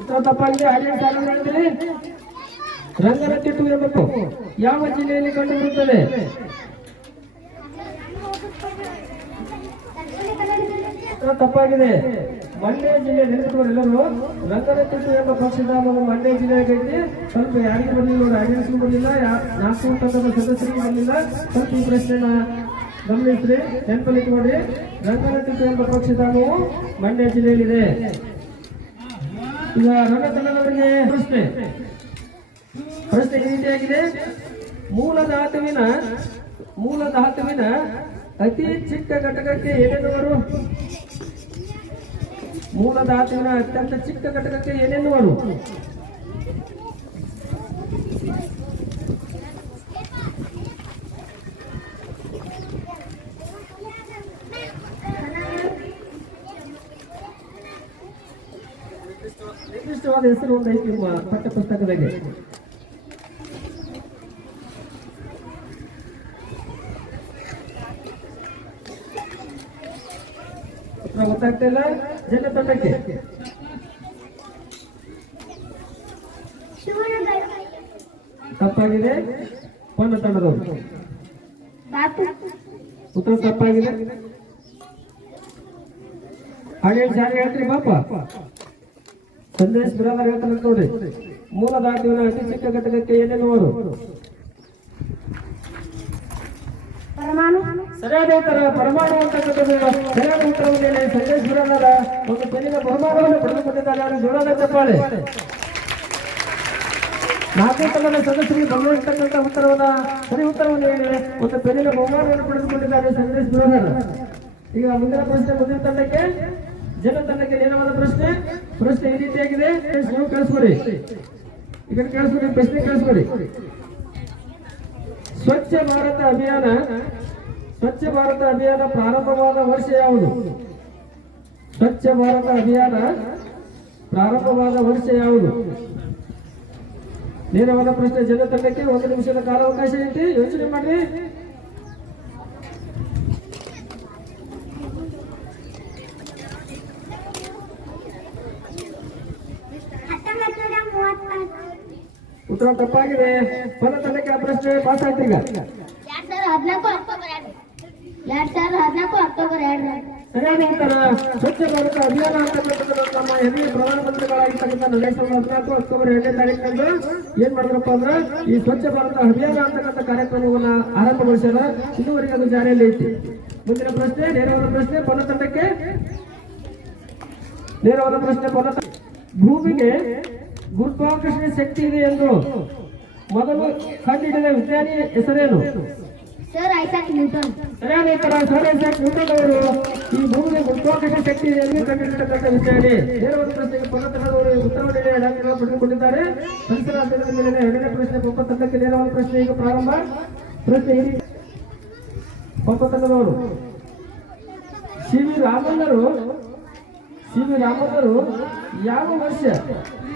ಉತ್ತರ ತಪ್ಪಾಗಿದೆ. ರಂಗನತಿಟ್ಟು ಎಂಬುದು ಯಾವ ಜಿಲ್ಲೆಯಲ್ಲಿ ಕಂಡುಬರುತ್ತದೆ? ಉತ್ತರ ತಪ್ಪಾಗಿದೆ. ಮಂಡ್ಯ ಜಿಲ್ಲೆ. ನೆನಪಿಟ್ಟವರೆಲ್ಲರೂ ರಂಗನತಿಟ್ಟು ಎಂಬ ಪಕ್ಷಿಧಾಮವು ಮಂಡ್ಯ ಜಿಲ್ಲೆಯಾಗೈತಿ. ಸ್ವಲ್ಪ ಯಾರಿಗೆ ಬರಲಿಲ್ಲ ನೋಡಿ, ಆಡಿಯನ್ಸ್ಗೂ ಬರಲಿಲ್ಲ, 4 ತಂಡದ ಸದಸ್ಯರಿಗೂ ಬರಲಿಲ್ಲ. ಸ್ವಲ್ಪ ಈ ಪ್ರಶ್ನೆನ ಗಮನಿಸ್ರಿ, ನೆನಪಲ್ಲಿಟ್ಕೊಳ್ಳಿ. ರಂಗನತಿಟ್ಟು ಎಂಬ ಪಕ್ಷಿಧಾಮವು ಮಂಡ್ಯ ಜಿಲ್ಲೆಯಲ್ಲಿದೆ. ಈಗ ರಂಗ ತಂಡದವರಿಗೆ ಪ್ರಶ್ನೆ ಈ ರೀತಿಯಾಗಿದೆ. ಮೂಲ ಧಾತುವಿನ ಅತಿ ಚಿಕ್ಕ ಘಟಕಕ್ಕೆ ಏನೆನ್ನುವರು? ಮೂಲ ಧಾತುವಿನ ಅತ್ಯಂತ ಚಿಕ್ಕ ಘಟಕಕ್ಕೆ ಏನೆನ್ನುವರು? ನಿರ್ದಿಷ್ಟವಾದ ಹೆಸರು ಒಂದು ಐತಿ ನಿಮ್ಮ ಪಠ್ಯ ಪುಸ್ತಕದಾಗೆ. ಗೊತ್ತಾಗ್ತಾ ಇಲ್ಲ. ಜನ ತಂಡಕ್ಕೆ ತಪ್ಪಾಗಿದೆ. ಪೊನ್ನ ತಂಡದವರು ಉತ್ತರ ತಪ್ಪಾಗಿದೆ. ಹಾಗೆ ಯಾರು ಹೇಳ್ತೀರಿ ಪಾಪ? ಸಂದೇಶ್ ಬ್ರದರ್ ಹೇಳ್ತಾರೆ ನೋಡಿ. ಮೂಲ ಧಾತುವಿನ ಅತಿ ಚಿಕ್ಕ ಘಟಕಕ್ಕೆ ಏನೆನ್ನುವರು? ಸರಿಯಾದ ಉತ್ತರ ಪರಮಾಣು ಅಂತಕ್ಕಂಥದ್ದು ಸರಿಯಾದ ಉತ್ತರವನ್ನು ಸಂದೇಶ್ ಬ್ರದರ್ ಒಂದು ಪೆನ್ನಿನ ಬಹುಮಾನವನ್ನು ಪಡೆದುಕೊಂಡಿದ್ದಾರೆ. ಜೋರಾದ ಚಪ್ಪಾಳೆ. 4 ತಂಡದ ಸದಸ್ಯರಿಗೆ ಬಂದಿರತಕ್ಕಂಥ ಉತ್ತರವನ್ನ ಸರಿ ಉತ್ತರವನ್ನು ಹೇಳಿ ಒಂದು ಪೆನ್ನಿನ ಬಹುಮಾನವನ್ನು ಪಡೆದುಕೊಂಡಿದ್ದಾರೆ ಸಂದೇಶ್ ಬ್ರದರ್. ಈಗ ಮುಂದಿನ ಪ್ರಶ್ನೆ ಮುಂದಿನ ತಂಡಕ್ಕೆ ಜನ ತಂಡಕ್ಕೆ ನೇರವಾದ ಪ್ರಶ್ನೆ ಈ ರೀತಿಯಾಗಿದೆ. ನೀವು ಕೇಳಿಸ್ಕೊಡಿ, ಈಗ ಕೇಳಿಸ್ಕೊಡಿ, ಪ್ರಶ್ನೆ ಕೇಳಿಸ್ಕೊಡಿ. ಸ್ವಚ್ಛ ಭಾರತ ಅಭಿಯಾನ ಪ್ರಾರಂಭವಾದ ವರ್ಷ ಯಾವುದು? ಸ್ವಚ್ಛ ಭಾರತ ಅಭಿಯಾನ ಪ್ರಾರಂಭವಾದ ವರ್ಷ ಯಾವುದು? ನೇರವಾದ ಪ್ರಶ್ನೆ ಜನ ತಂಡಕ್ಕೆ 1 ನಿಮಿಷದ ಕಾಲಾವಕಾಶ ಐತಿ. ಯೋಚನೆ ಮಾಡ್ರಿ. ಉತ್ತರ ತಪ್ಪಾಗಿದೆ. ಪದ ತಂಡಕ್ಕೆ ಆ ಪ್ರಶ್ನೆ ಪಾಸ್ ಆಯ್ತು. ಈಗ 2014 ಅಕ್ಟೋಬರ್ 2. ಸರಿಯಾದ ಉತ್ತರ ಸ್ವಚ್ಛ ಭಾರತ ಅಭಿಯಾನ ಅಂತಕ್ಕಂಥದ್ದು ನಮ್ಮ ಹೆಮ್ಮೆಯ ಪ್ರಧಾನಮಂತ್ರಿಗಳಾಗಿರ್ತಕ್ಕಂಥ ನರೇಂದ್ರ 14 ಅಕ್ಟೋಬರ್ 2ನೇ ತಾರೀಕಿನಂದು ಏನ್ ಮಾಡಿದ್ರಪ್ಪ ಅಂದ್ರೆ ಈ ಸ್ವಚ್ಛ ಭಾರತ ಅಭಿಯಾನ ಅಂತಕ್ಕಂಥ ಕಾರ್ಯಕ್ರಮವನ್ನ ಆರಂಭಗೊಳಿಸ್ಯಾರ. ಇನ್ನುವರೆಗೆ ಅದು ಜಾರಿಯಲ್ಲಿ ಐತಿ. ಮುಂದಿನ ಪ್ರಶ್ನೆ ನೇರವಾದ ಪ್ರಶ್ನೆ ಪದ ತಂಡಕ್ಕೆ. ನೇರವಾದ ಪ್ರಶ್ನೆ ಭೂಮಿಗೆ ಗುರುತ್ವಾಕರ್ಷಣೆ ಶಕ್ತಿ ಇದೆ ಎಂದು ಮೊದಲು ಕಂಡುಹಿಡಿದ ವಿಜ್ಞಾನಿ ಹೆಸರೇನು? Sir Isaac Newton. ಸರಿಯಾದ ಉತ್ತರ ಸರ್ ಐಸಾಕ್ ನ್ಯೂಟನ್ ಅವರು ಈ ಭೂಮಿಗೆ ಗುರುತ್ವಾಕರ್ಷಣ ಶಕ್ತಿಯನ್ನು ಕಂಡುಹಿಡಿತಕ್ಕಂಥ ವಿಜ್ಞಾನಿ. ನೇರವಾದ ಪ್ರಶ್ನೆಗೆ ಪೊನ್ನತನದವರು ಉತ್ತರವನ್ನು ನೀಡಿ ಅಂಕಗಳನ್ನು ಪಡೆದುಕೊಂಡಿದ್ದಾರೆ. ಪರಿಸರ ಅಧ್ಯಯನದ ಮೇಲಿನ ಎರಡನೇ ಪ್ರಶ್ನೆ ಪಂಪತನಕ್ಕೆ ನೇರವಾದ ಪ್ರಶ್ನೆ ಈಗ ಪ್ರಾರಂಭ. ಪ್ರಶ್ನೆ ಇಲ್ಲಿ ಪಂಪತನದವರು ಸಿ ವಿ ರಾಮನ್ನರು ಯಾವ ವರ್ಷ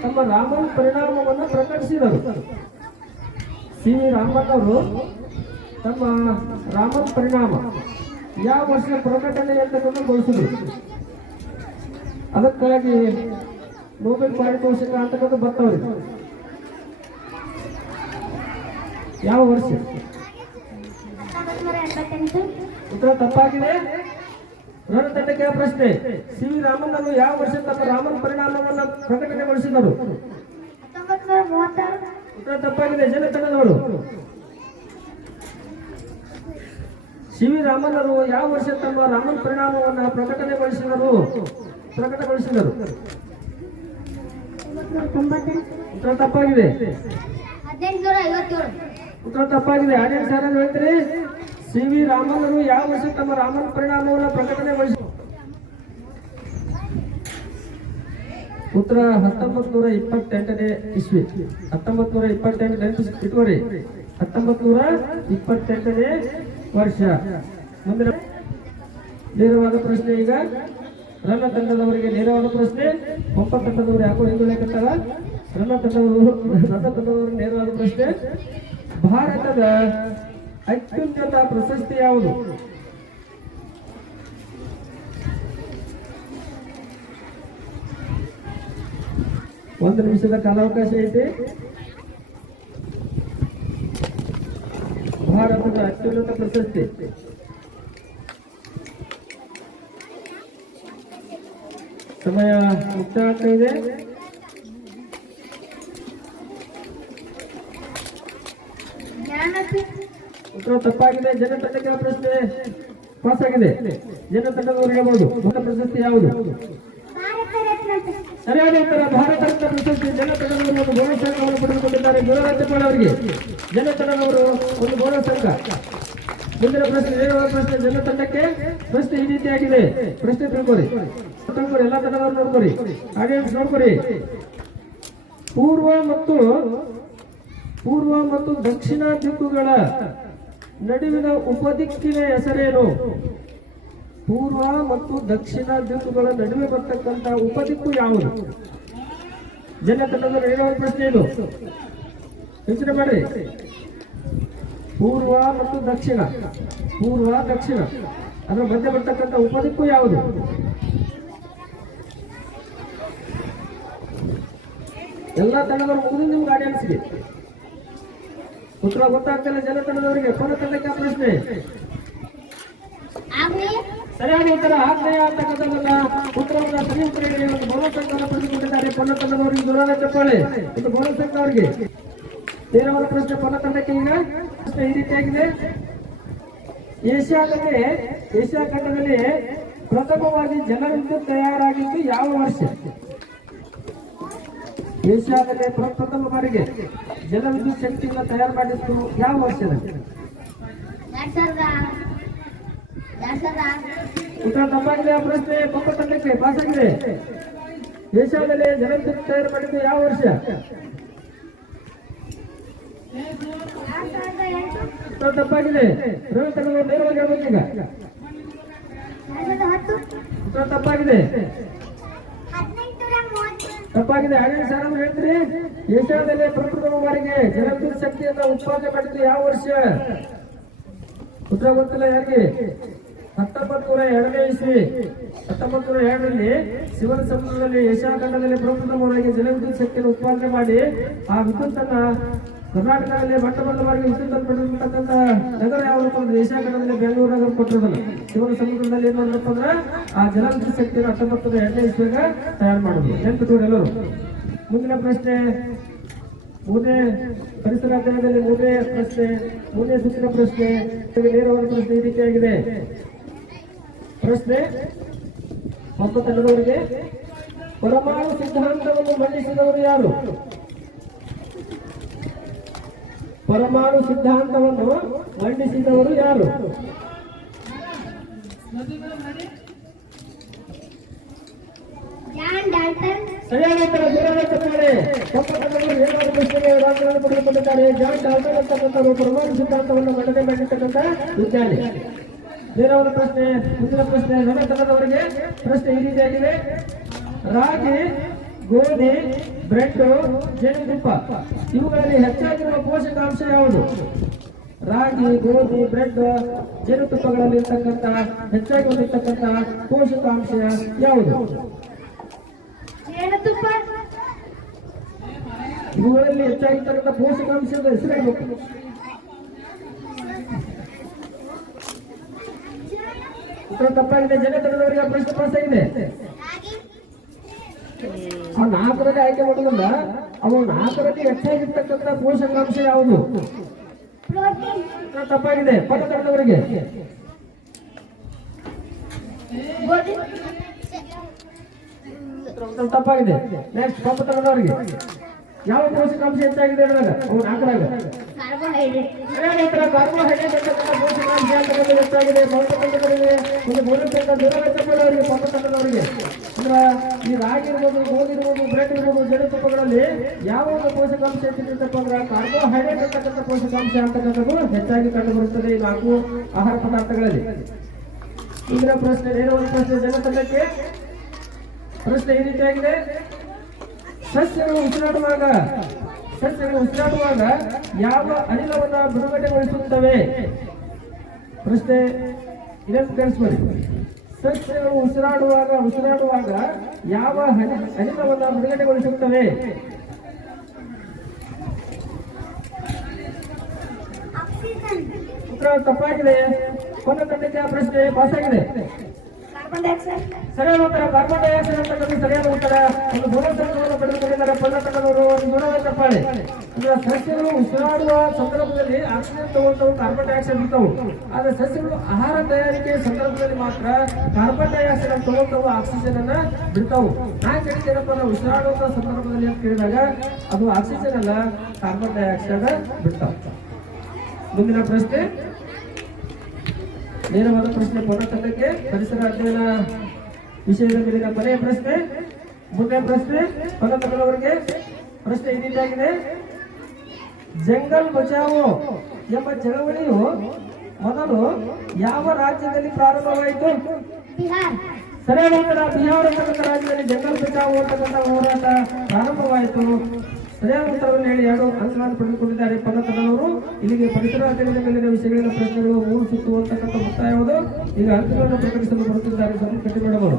ತಮ್ಮ ರಾಮನ್ ಪರಿಣಾಮವನ್ನು ಪ್ರಕಟಿಸಿದರು? ಸಿ ವಿ ರಾಮನ್ನವರು ತಮ್ಮ ರಾಮನ್ ಪರಿಣಾಮ ಯಾವ ವರ್ಷ ಪ್ರಕಟಣೆಯನ್ನು ಗೊಳಿಸಿದರು? ಅದಕ್ಕಾಗಿ ನೋಬೆಲ್ ಪಾರಿತೋಷಕ ಅಂತಕ್ಕಂಥ ಬರ್ತವ್ರಿ. ಯಾವ ವರ್ಷ? 1988. ಉತ್ತರ ತಪ್ಪಾಗಿದೆ. ನನ್ನ ತಂಡಕ್ಕೆ ಪ್ರಶ್ನೆ, ಸಿ ವಿ ರಾಮನ್ನರು ಯಾವ ವರ್ಷ ತಮ್ಮ ರಾಮನ್ ಪರಿಣಾಮವನ್ನು ಪ್ರಕಟಣೆಗೊಳಿಸಿದರು? 1936. ಉತ್ತರ ತಪ್ಪಾಗಿದೆ. ಜನತನದವರು ಸಿ ವಿ ರಾಮನ್ನರು ಯಾವ ವರ್ಷ ತಮ್ಮ ರಾಮನ್ ಪರಿಣಾಮವನ್ನು ಪ್ರಕಟಗೊಳಿಸಿದರು? 1998. ಉತ್ತರ ತಪ್ಪಾಗಿದೆ. 1857. ಉತ್ತರ ತಪ್ಪಾಗಿದೆ. ಆಡಿಯನ್ಸ್ ಯಾರು ಹೇಳ್ತೀರಿ? ಸಿ ವಿ ರಾಮನ್ನರು ಯಾವ ವರ್ಷ ತಮ್ಮ ರಾಮನ್ ಪರಿಣಾಮವನ್ನು ಪ್ರಕಟಣೆಗೊಳಿಸಿದರು? ಉತ್ತರ 1928ನೇ ಇಸ್ವಿ. 1928 ಇಟ್ಕೋರಿ. 1928ನೇ ವರ್ಷ. ಮುಂದಿನ ನೇರವಾದ ಪ್ರಶ್ನೆ ಈಗ ರನ್ನ ತಂಡದವರಿಗೆ ನೇರವಾದ ಪ್ರಶ್ನೆ. ಪಂಪ ತಂಡದವರು ಯಾಕೋ ಹಿಂದುಳಿಕತ್ತಾರ. ರನ್ನ ತಂಡದವರು ನೇರವಾದ ಪ್ರಶ್ನೆ. ಭಾರತದ ಅತ್ಯುನ್ನತ ಪ್ರಶಸ್ತಿ ಯಾವುದು? ಒಂದು ನಿಮಿಷದ ಕಾಲಾವಕಾಶ ಐತಿ. ಭಾರತದ ಅತ್ಯುನ್ನತ ಪ್ರಶಸ್ತಿ ಸಮಯ ಮುಕ್ತಾಯ ಆಗ್ತಾ ಇದೆ. ಉತ್ತರ ತಪ್ಪಾಗಿದೆ. ಜನತಂಡಕ್ಕೆ ಪ್ರಶ್ನೆ ಪಾಸ್ ಆಗಿದೆ. ಜನತಂಡದವರು ಹೇಳ್ಬೋದು ಪ್ರಶಸ್ತಿ ಯಾವುದು? ಸರಿಯಾದ ಉತ್ತರ ಭಾರತ ರತ್ನ ಪ್ರಶಸ್ತಿ. ಜನತಂಡದವರು ಒಂದು ಬೋನಸ್ ಅಂಕವನ್ನು ಪಡೆದುಕೊಂಡಿದ್ದಾರೆ. ಗುರುರಾಜ್ಯಪಾಲ ಅವರಿಗೆ ಜನತಂಡದವರು ಒಂದು ಬೋನಸ್ ಅಂಕ. ಮುಂದಿನ ಪ್ರಶ್ನೆ ನೇರವಾದ ಪ್ರಶ್ನೆ. ಜನತಂಡಕ್ಕೆ ಪ್ರಶ್ನೆ ಈ ರೀತಿಯಾಗಿದೆ. ಪ್ರಶ್ನೆ ತಿಳ್ಕೊರಿ. ಎಲ್ಲ ತಂಡದವರು ನೋಡ್ಕೊರಿ. ಆಡಿಯನ್ಸ್ ನೋಡ್ಕೊರಿ. ಪೂರ್ವ ಮತ್ತು ದಕ್ಷಿಣ ದಿಕ್ಕುಗಳ ನಡುವಿನ ಉಪದಿಕ್ಕಿನ ಹೆಸರೇನು? ಪೂರ್ವ ಮತ್ತು ದಕ್ಷಿಣ ದಿಕ್ಕುಗಳ ನಡುವೆ ಬರ್ತಕ್ಕಂಥ ಉಪದಿಕ್ಕು ಯಾವುದು? ಜನತಂಡದ ನೇರವಾದ ಪ್ರಶ್ನೆ ಇದು. ಯೋಚನೆ ಮಾಡ್ರಿ. ಪೂರ್ವ ಮತ್ತು ದಕ್ಷಿಣ ಅದರ ಮಧ್ಯೆ ಬರ್ತಕ್ಕಂಥ ಉಪದಿಕ್ಕು ಯಾವುದು? ಎಲ್ಲ ತಂಡದವರು ಮುಗಿದು ನಿಮ್ಗೆ ಆಡಿಯನ್ಸ್ಗೆ ಉತ್ತರ ಗೊತ್ತಾಗ್ತಿಲ್ಲ. ಜನತಂಡದವರಿಗೆ ಪರ ತಂಡಕ್ಕೆ ಪ್ರಶ್ನೆ. ಸರಿಯಾದ ಉತ್ತರ ಆಗ್ನೇಯ ಅಂತಕ್ಕಂಥದ್ದನ್ನ ಉತ್ತರವನ್ನ ಸರಿ ಉತ್ತರ ಒಂದು ಬೋನಸ್ ಅಂಕವನ್ನು ಪಡೆದುಕೊಂಡಿದ್ದಾರೆ. ಪೊನ್ನ ತಂಡದವರಿಗೆ ದುರಾದ ಚಪ್ಪಾಳೆ. ಒಂದು ಬೋನಸ್ ಅಂಕ ಅವರಿಗೆ. ನೇರವಾದ ಪ್ರಶ್ನೆ ಪೊನ್ನ ತಂಡಕ್ಕೆ. ಈಗ ಪ್ರಶ್ನೆ ಈ ರೀತಿಯಾಗಿದೆ. ಏಷ್ಯಾ ಖಂಡದಲ್ಲಿ ಪ್ರಥಮವಾಗಿ ಜಲವಿದ್ಯುತ್ ತಯಾರಾಗಿದ್ದು ಯಾವ ವರ್ಷ? ಏಷ್ಯಾದಲ್ಲಿ ಪ್ರಥಮ ಬಾರಿಗೆ ಜಲವಿದ್ಯುತ್ ಶಕ್ತಿಯನ್ನು ತಯಾರು ಮಾಡಿದ್ದು ಯಾವ ವರ್ಷದಲ್ಲಿ? ಉತ್ತರ ತಪ್ಪಾಗಿದೆ. ಆ ಪ್ರಶ್ನೆ ಪಂಪ ತಂಡಕ್ಕೆ ಪಾಸ್ ಆಗಿದೆ. ಏಷ್ಯಾದಲ್ಲಿ ಜಲವಿದ್ಯುತ್ ತಯಾರು ಮಾಡಿದ್ದು ಯಾವ ವರ್ಷ? ಉತ್ತರ ತಪ್ಪಾಗಿದೆ. ರವಿ ತಂಡದವರು ನೇರವಾಗಿ ಹೇಳ್ಬೇಕು ಈಗ. ಉತ್ತರ ತಪ್ಪಾಗಿದೆ. ಆಡಿಯನ್ಸ್ ಯಾರು ಹೇಳ್ತೀರಿ? ಏಷ್ಯಾದಲ್ಲಿ ಪ್ರಪ್ರಥಮ ಬಾರಿಗೆ ಜಲವಿದ್ಯುತ್ ಶಕ್ತಿಯನ್ನು ಉತ್ಪಾದನೆ ಮಾಡಿದ್ದು ಯಾವ ವರ್ಷ? ಉತ್ತರ ಗೊತ್ತಿಲ್ಲ ಯಾರಿಗೆ? 1902ನೇ ಇಸ್ವಿ. 1902ರಲ್ಲಿ ಶಿವನ ಸಮುದ್ರದಲ್ಲಿ ಏಷ್ಯಾ ಖಂಡದಲ್ಲಿ ಪ್ರಪ್ರಥಮವಾಗಿ ಜಲವಿದ್ಯುತ್ ಶಕ್ತಿಯನ್ನು ಉತ್ಪಾದನೆ ಮಾಡಿ ಆ ವಿದ್ಯುತ್ ಅನ್ನ ಕರ್ನಾಟಕದಲ್ಲಿ ಮೊಟ್ಟಮೊದಲವಾಗಿ ವಿದ್ಯುತ್ ಅನ್ನು ಪಡೆದಿರ್ತಕ್ಕಂಥ ನಗರ ಯಾವುದು? ಏಷ್ಯಾ ಖಂಡದಲ್ಲಿ ಬೆಂಗಳೂರು ನಗರ ಕೊಟ್ಟಿರೋದಲ್ಲ. ಶಿವನ ಸಮುದ್ರದಲ್ಲಿ ಏನ್ ಮಾಡಬೇಕು ಅಂದ್ರೆ ಆ ಜಲವಿದ್ಯುತ್ ಶಕ್ತಿಯನ್ನು 1902ನೇ ಇಸ್ವಿಗ ತಯಾರು ಮಾಡುದು. ನೆನಪಿಟ್ಟರು ಎಲ್ಲರೂ. ಮುಂದಿನ ಪ್ರಶ್ನೆ ಮೂರನೇ ಪರಿಸರ ಅಧ್ಯಯನದಲ್ಲಿ ಮೂರನೇ ಸುತ್ತಿನ ಪ್ರಶ್ನೆ. ನೇರವಾದ ಪ್ರಶ್ನೆ ಈ ರೀತಿಯಾಗಿದೆ. ಪ್ರಶ್ನೆ ಪಂಪ ತಂಡದವರಿಗೆ. ಪರಮಾಣು ಸಿದ್ಧಾಂತವನ್ನು ಮಂಡಿಸಿದವರು ಯಾರು? ಪರಮಾಣು ಸಿದ್ಧಾಂತವನ್ನು ಮಂಡಿಸಿದವರು ಯಾರು? John Dalton. ಸರಿಯಾದ ಉತ್ತರ ಜೋರಾಗಿ ಚಪ್ಪಾಳೆ. ಕಪ್ಪು ಏನಾದರೂ ಪ್ರಶ್ನೆಗೆ ರಾಜ್ಯಗಳನ್ನು ಪಡೆದುಕೊಂಡಿದ್ದಾರೆ. ಜಾನ್ ಡಾಲ್ಟನ್ ಅಂತಕ್ಕಂಥವರು ಪರಮಾಣು ಸಿದ್ಧಾಂತವನ್ನು ಮಂಡನೆ ಮಾಡಿರ್ತಕ್ಕಂಥ ವಿಜ್ಞಾನಿ. ಬೇರೆಯವರ ಪ್ರಶ್ನೆ, ಮುಂದಿನ ಪ್ರಶ್ನೆ ರಣತನದವರಿಗೆ. ಪ್ರಶ್ನೆ ಈ ರೀತಿಯಾಗಿದೆ: ರಾಗಿ, ಗೋಧಿ, ಬ್ರೆಡ್, ಜೇನುತುಪ್ಪ ಇವುಗಳಲ್ಲಿ ಹೆಚ್ಚಾಗಿರುವ ಪೋಷಕಾಂಶ ಯಾವುದು? ರಾಗಿ, ಗೋಧಿ, ಬ್ರೆಡ್, ಜೇನುತುಪ್ಪಗಳಲ್ಲಿ ಇರ್ತಕ್ಕಂಥ ಹೆಚ್ಚಾಗಿ ಹೊಂದಿರತಕ್ಕಂಥ ಪೋಷಕಾಂಶ ಯಾವುದು? ಜೇನುತುಪ್ಪ. ಇವುಗಳಲ್ಲಿ ಹೆಚ್ಚಾಗಿರ್ತಕ್ಕಂಥ ಪೋಷಕಾಂಶದ ಹೆಸರಾಗಬೇಕು. ಉತ್ತರ ತಪ್ಪಾಗಿದೆ. ಜನತನದವರಿಗೆ ಪ್ರಶ್ನೆ ಪಾಸ್ ಆಗಿದೆ. ಆ ನಾಲ್ಕರಲ್ಲಿ ಆಯ್ಕೆ ಮಾಡೋದಲ್ಲ, ಅವು ನಾಲ್ಕರಲ್ಲಿ ಹೆಚ್ಚಾಗಿರ್ತಕ್ಕಂಥ ಪೋಷಕಾಂಶ ಯಾವುದು? ಪ್ರೋಟೀನ್. ಉತ್ತರ ತಪ್ಪಾಗಿದೆ. ಪದತನದವರಿಗೆ ಗೋಧಿ. ಉತ್ತರ ತಪ್ಪಾಗಿದೆ. ನೆಕ್ಸ್ಟ್ ಪದತನದವರಿಗೆ ಯಾವ ಪೋಷಕಾಂಶ ಹೆಚ್ಚಾಗಿದೆ ಹೇಳಿದಾಗ ಅವು ನಾಲ್ಕರಾಗ ಕಾರ್ಬೋಹೈಡ್ರೇಟ್. ಉತ್ತರ ಕಾರ್ಬೋಹೈಡ್ರೇಟ್ ಅಂತಕ್ಕಂಥ ಪೋಷಕಾಂಶ ಅಂತಕ್ಕಂಥ ಹೆಚ್ಚಾಗಿದೆ. ಪದತನದವರಿಗೆ ಒಂದು ಗೋಧಿ ದೂರವರಿಗೆ ಪದತನದವರಿಗೆ ಅಂದ್ರೆ ಈ ರಾಗಿ ಇರ್ಬೋದು, ಗೋಧಿ ಇರ್ಬೋದು, ಬ್ರೆಡ್ ಇರ್ಬೋದು, ಜೇನುತುಪ್ಪಗಳಲ್ಲಿ ಯಾವ ಒಂದು ಪೋಷಕಾಂಶ ಹೆಚ್ಚಿರ್ತಪ್ಪ ಅಂದ್ರೆ ಕಾರ್ಬೋಹೈಡ್ರೇಟ್ ಅಂತಕ್ಕಂಥ ಪೋಷಕಾಂಶ ಅಂತಕ್ಕಂಥದ್ದು ಹೆಚ್ಚಾಗಿ ಕಂಡು ಬರುತ್ತದೆ ಈ ನಾಲ್ಕು ಆಹಾರ ಪದಾರ್ಥಗಳಲ್ಲಿ. ಇಂದಿನ ಪ್ರಶ್ನೆ ಏನೋ ಒಂದು ಪ್ರಶ್ನೆ ಜನತಂಡಕ್ಕೆ. ಪ್ರಶ್ನೆ ಈ ರೀತಿಯಾಗಿದೆ: ಸಸ್ಯಗಳು ಉಸಿರಾಡುವಾಗ ಯಾವ ಅನಿಲವನ್ನ ಬಿಡುಗಡೆಗೊಳಿಸುತ್ತವೆ? ಪ್ರಶ್ನೆ ಇದನ್ನು ಕೇಳಿಸ್ಕೊಳ್ಳಿ. ಸಸ್ಯಗಳು ಉಸಿರಾಡುವಾಗ ಯಾವ ಅನಿಲವನ್ನ ಬಿಡುಗಡೆಗೊಳಿಸುತ್ತವೆ? ಆಕ್ಸಿಜನ್. ಉತ್ತರ ತಪ್ಪಾಗಿದೆ. ಕೊನೆ ತಂಡಕ್ಕೆ ಆ ಪ್ರಶ್ನೆ ಪಾಸ್ ಆಗಿದೆ. Carbon dioxide. ಸರಿಯಾದ ಉತ್ತರ ಕಾರ್ಬನ್ ಡೈಆಕ್ಸೈಡ್ ಅಂತಕ್ಕಂಥ ಸರಿಯಾದ ಉತ್ತರ. ಒಂದು ಬೋನಸ್ ಪಡೆದುಕೊಂಡಿದ್ದಾರೆ ಪನ್ನ ತಂಡದವರು. ಒಂದು ದೂರದ ತಪ್ಪಾಳೆ. ಅಂದ್ರೆ ಸಸ್ಯಗಳು ಉಸಿರಾಡುವ ಸಂದರ್ಭದಲ್ಲಿ ಆಕ್ಸಿಜನ್ ತಗೊಳ್ತಾವು, ಕಾರ್ಬನ್ ಡೈಆಕ್ಸೈಡ್ ಬಿಡ್ತಾವು. ಆದ್ರೆ ಸಸ್ಯಗಳು ಆಹಾರ ತಯಾರಿಕೆ ಸಂದರ್ಭದಲ್ಲಿ ಮಾತ್ರ ಕಾರ್ಬನ್ ಡೈಆಕ್ಸೈಡ್ ಅನ್ನು ತಗೊಳ್ತಾವು, ಆಕ್ಸಿಜನ್ ಅನ್ನ ಬಿಡ್ತಾವು. ನಾ ಕೇಳಿದ್ದೇನಪ್ಪ ಅಂದ್ರೆ ಉಸಿರಾಡುವ ಸಂದರ್ಭದಲ್ಲಿ ಅಂತ ಕೇಳಿದಾಗ ಅದು ಆಕ್ಸಿಜನ್ ಅಲ್ಲ, ಕಾರ್ಬನ್ ಡೈಆಕ್ಸೈಡ್ ಬಿಡ್ತಾವ. ಮುಂದಿನ ಪ್ರಶ್ನೆ ನೇರವಾದ ಪ್ರಶ್ನೆ ಪನ್ನ ತಂಡಕ್ಕೆ. ಪರಿಸರ ಅಧ್ಯಯನ ವಿಷಯದ ಮೇಲಿನ ಕೊನೆಯ ಪ್ರಶ್ನೆ. ಮುಂದಿನ ಪ್ರಶ್ನೆ ಪನ್ನ ತಂಡದವರಿಗೆ. ಪ್ರಶ್ನೆ ಈ ರೀತಿಯಾಗಿದೆ: ಜಂಗಲ್ ಬಚಾವೋ ಎಂಬ ಚಳವಳಿಯು ಮೊದಲು ಯಾವ ರಾಜ್ಯದಲ್ಲಿ ಪ್ರಾರಂಭವಾಯಿತು? ಬಿಹಾರ್. ಸರಿಯಾದ ಉತ್ತರ ಬಿಹಾರ ಅಂತಕ್ಕಂಥ ರಾಜ್ಯದಲ್ಲಿ ಜಂಗಲ್ ಬಚಾವೋ ಅಂತಕ್ಕಂಥ ಹೋರಾಟ ಪ್ರಾರಂಭವಾಯಿತು. ಸರಿಯಾದ ಉತ್ತರವನ್ನು ಹೇಳಿ 2 ಅಂಕಗಳನ್ನು ಪಡೆದುಕೊಂಡಿದ್ದಾರೆ ಪನ್ನ ತಂಡದವರು. ಇಲ್ಲಿಗೆ ಪರಿಸರ ಅಧ್ಯಯನದ ಮೇಲಿನ ವಿಷಯಗಳಿನ ಪ್ರಶ್ನೆಗಳು 3 ಸುತ್ತು ಅಂತಕ್ಕಂಥ ಮುಕ್ತಾಯವಾದ. ಈಗ ಅಂಕಗಳನ್ನು ಪ್ರಕಟಿಸಲು ಬರುತ್ತಿದ್ದಾರೆ. ಸ್ವಲ್ಪ ಕಟ್ಟಿ ಮಾಡಬಹುದು.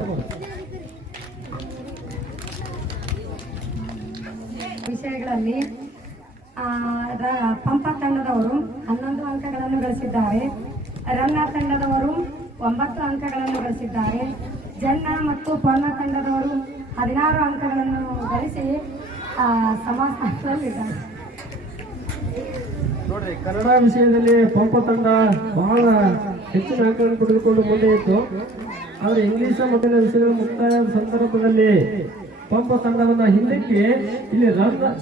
ವಿಷಯಗಳಲ್ಲಿ ಪಂಪ ತಂಡದವರು 11 ಅಂಕಗಳನ್ನು ಗಳಿಸಿದ್ದಾರೆ. ರನ್ನರ್ ತಂಡದವರು 9 ಅಂಕಗಳನ್ನು ಗಳಿಸಿದ್ದಾರೆ. ಜನ್ನ ಮತ್ತು ಪರ್ಣ ತಂಡದವರು 16 ಅಂಕಗಳನ್ನು ಗಳಿಸಿ ಸಮಾಧಾನದಲ್ಲಿದ್ದಾರೆ. ನೋಡ್ರಿ, ಕನ್ನಡ ವಿಷಯದಲ್ಲಿ ಪಂಪ ತಂಡ ಬಹಳ ಹೆಚ್ಚಿನ ಅಂಕಗಳನ್ನು ಪಡೆದುಕೊಂಡು ಮುಂದೆ ಇತ್ತು. ಆದರೆ ಇಂಗ್ಲಿಷ್ ಮತ್ತು ವಿಷಯಗಳ ಮುಕ್ತಾಯದ ಸಂದರ್ಭದಲ್ಲಿ ಪಂಪ ತಂಡವನ್ನ ಹಿಂದಕ್ಕೆ ಇಲ್ಲಿ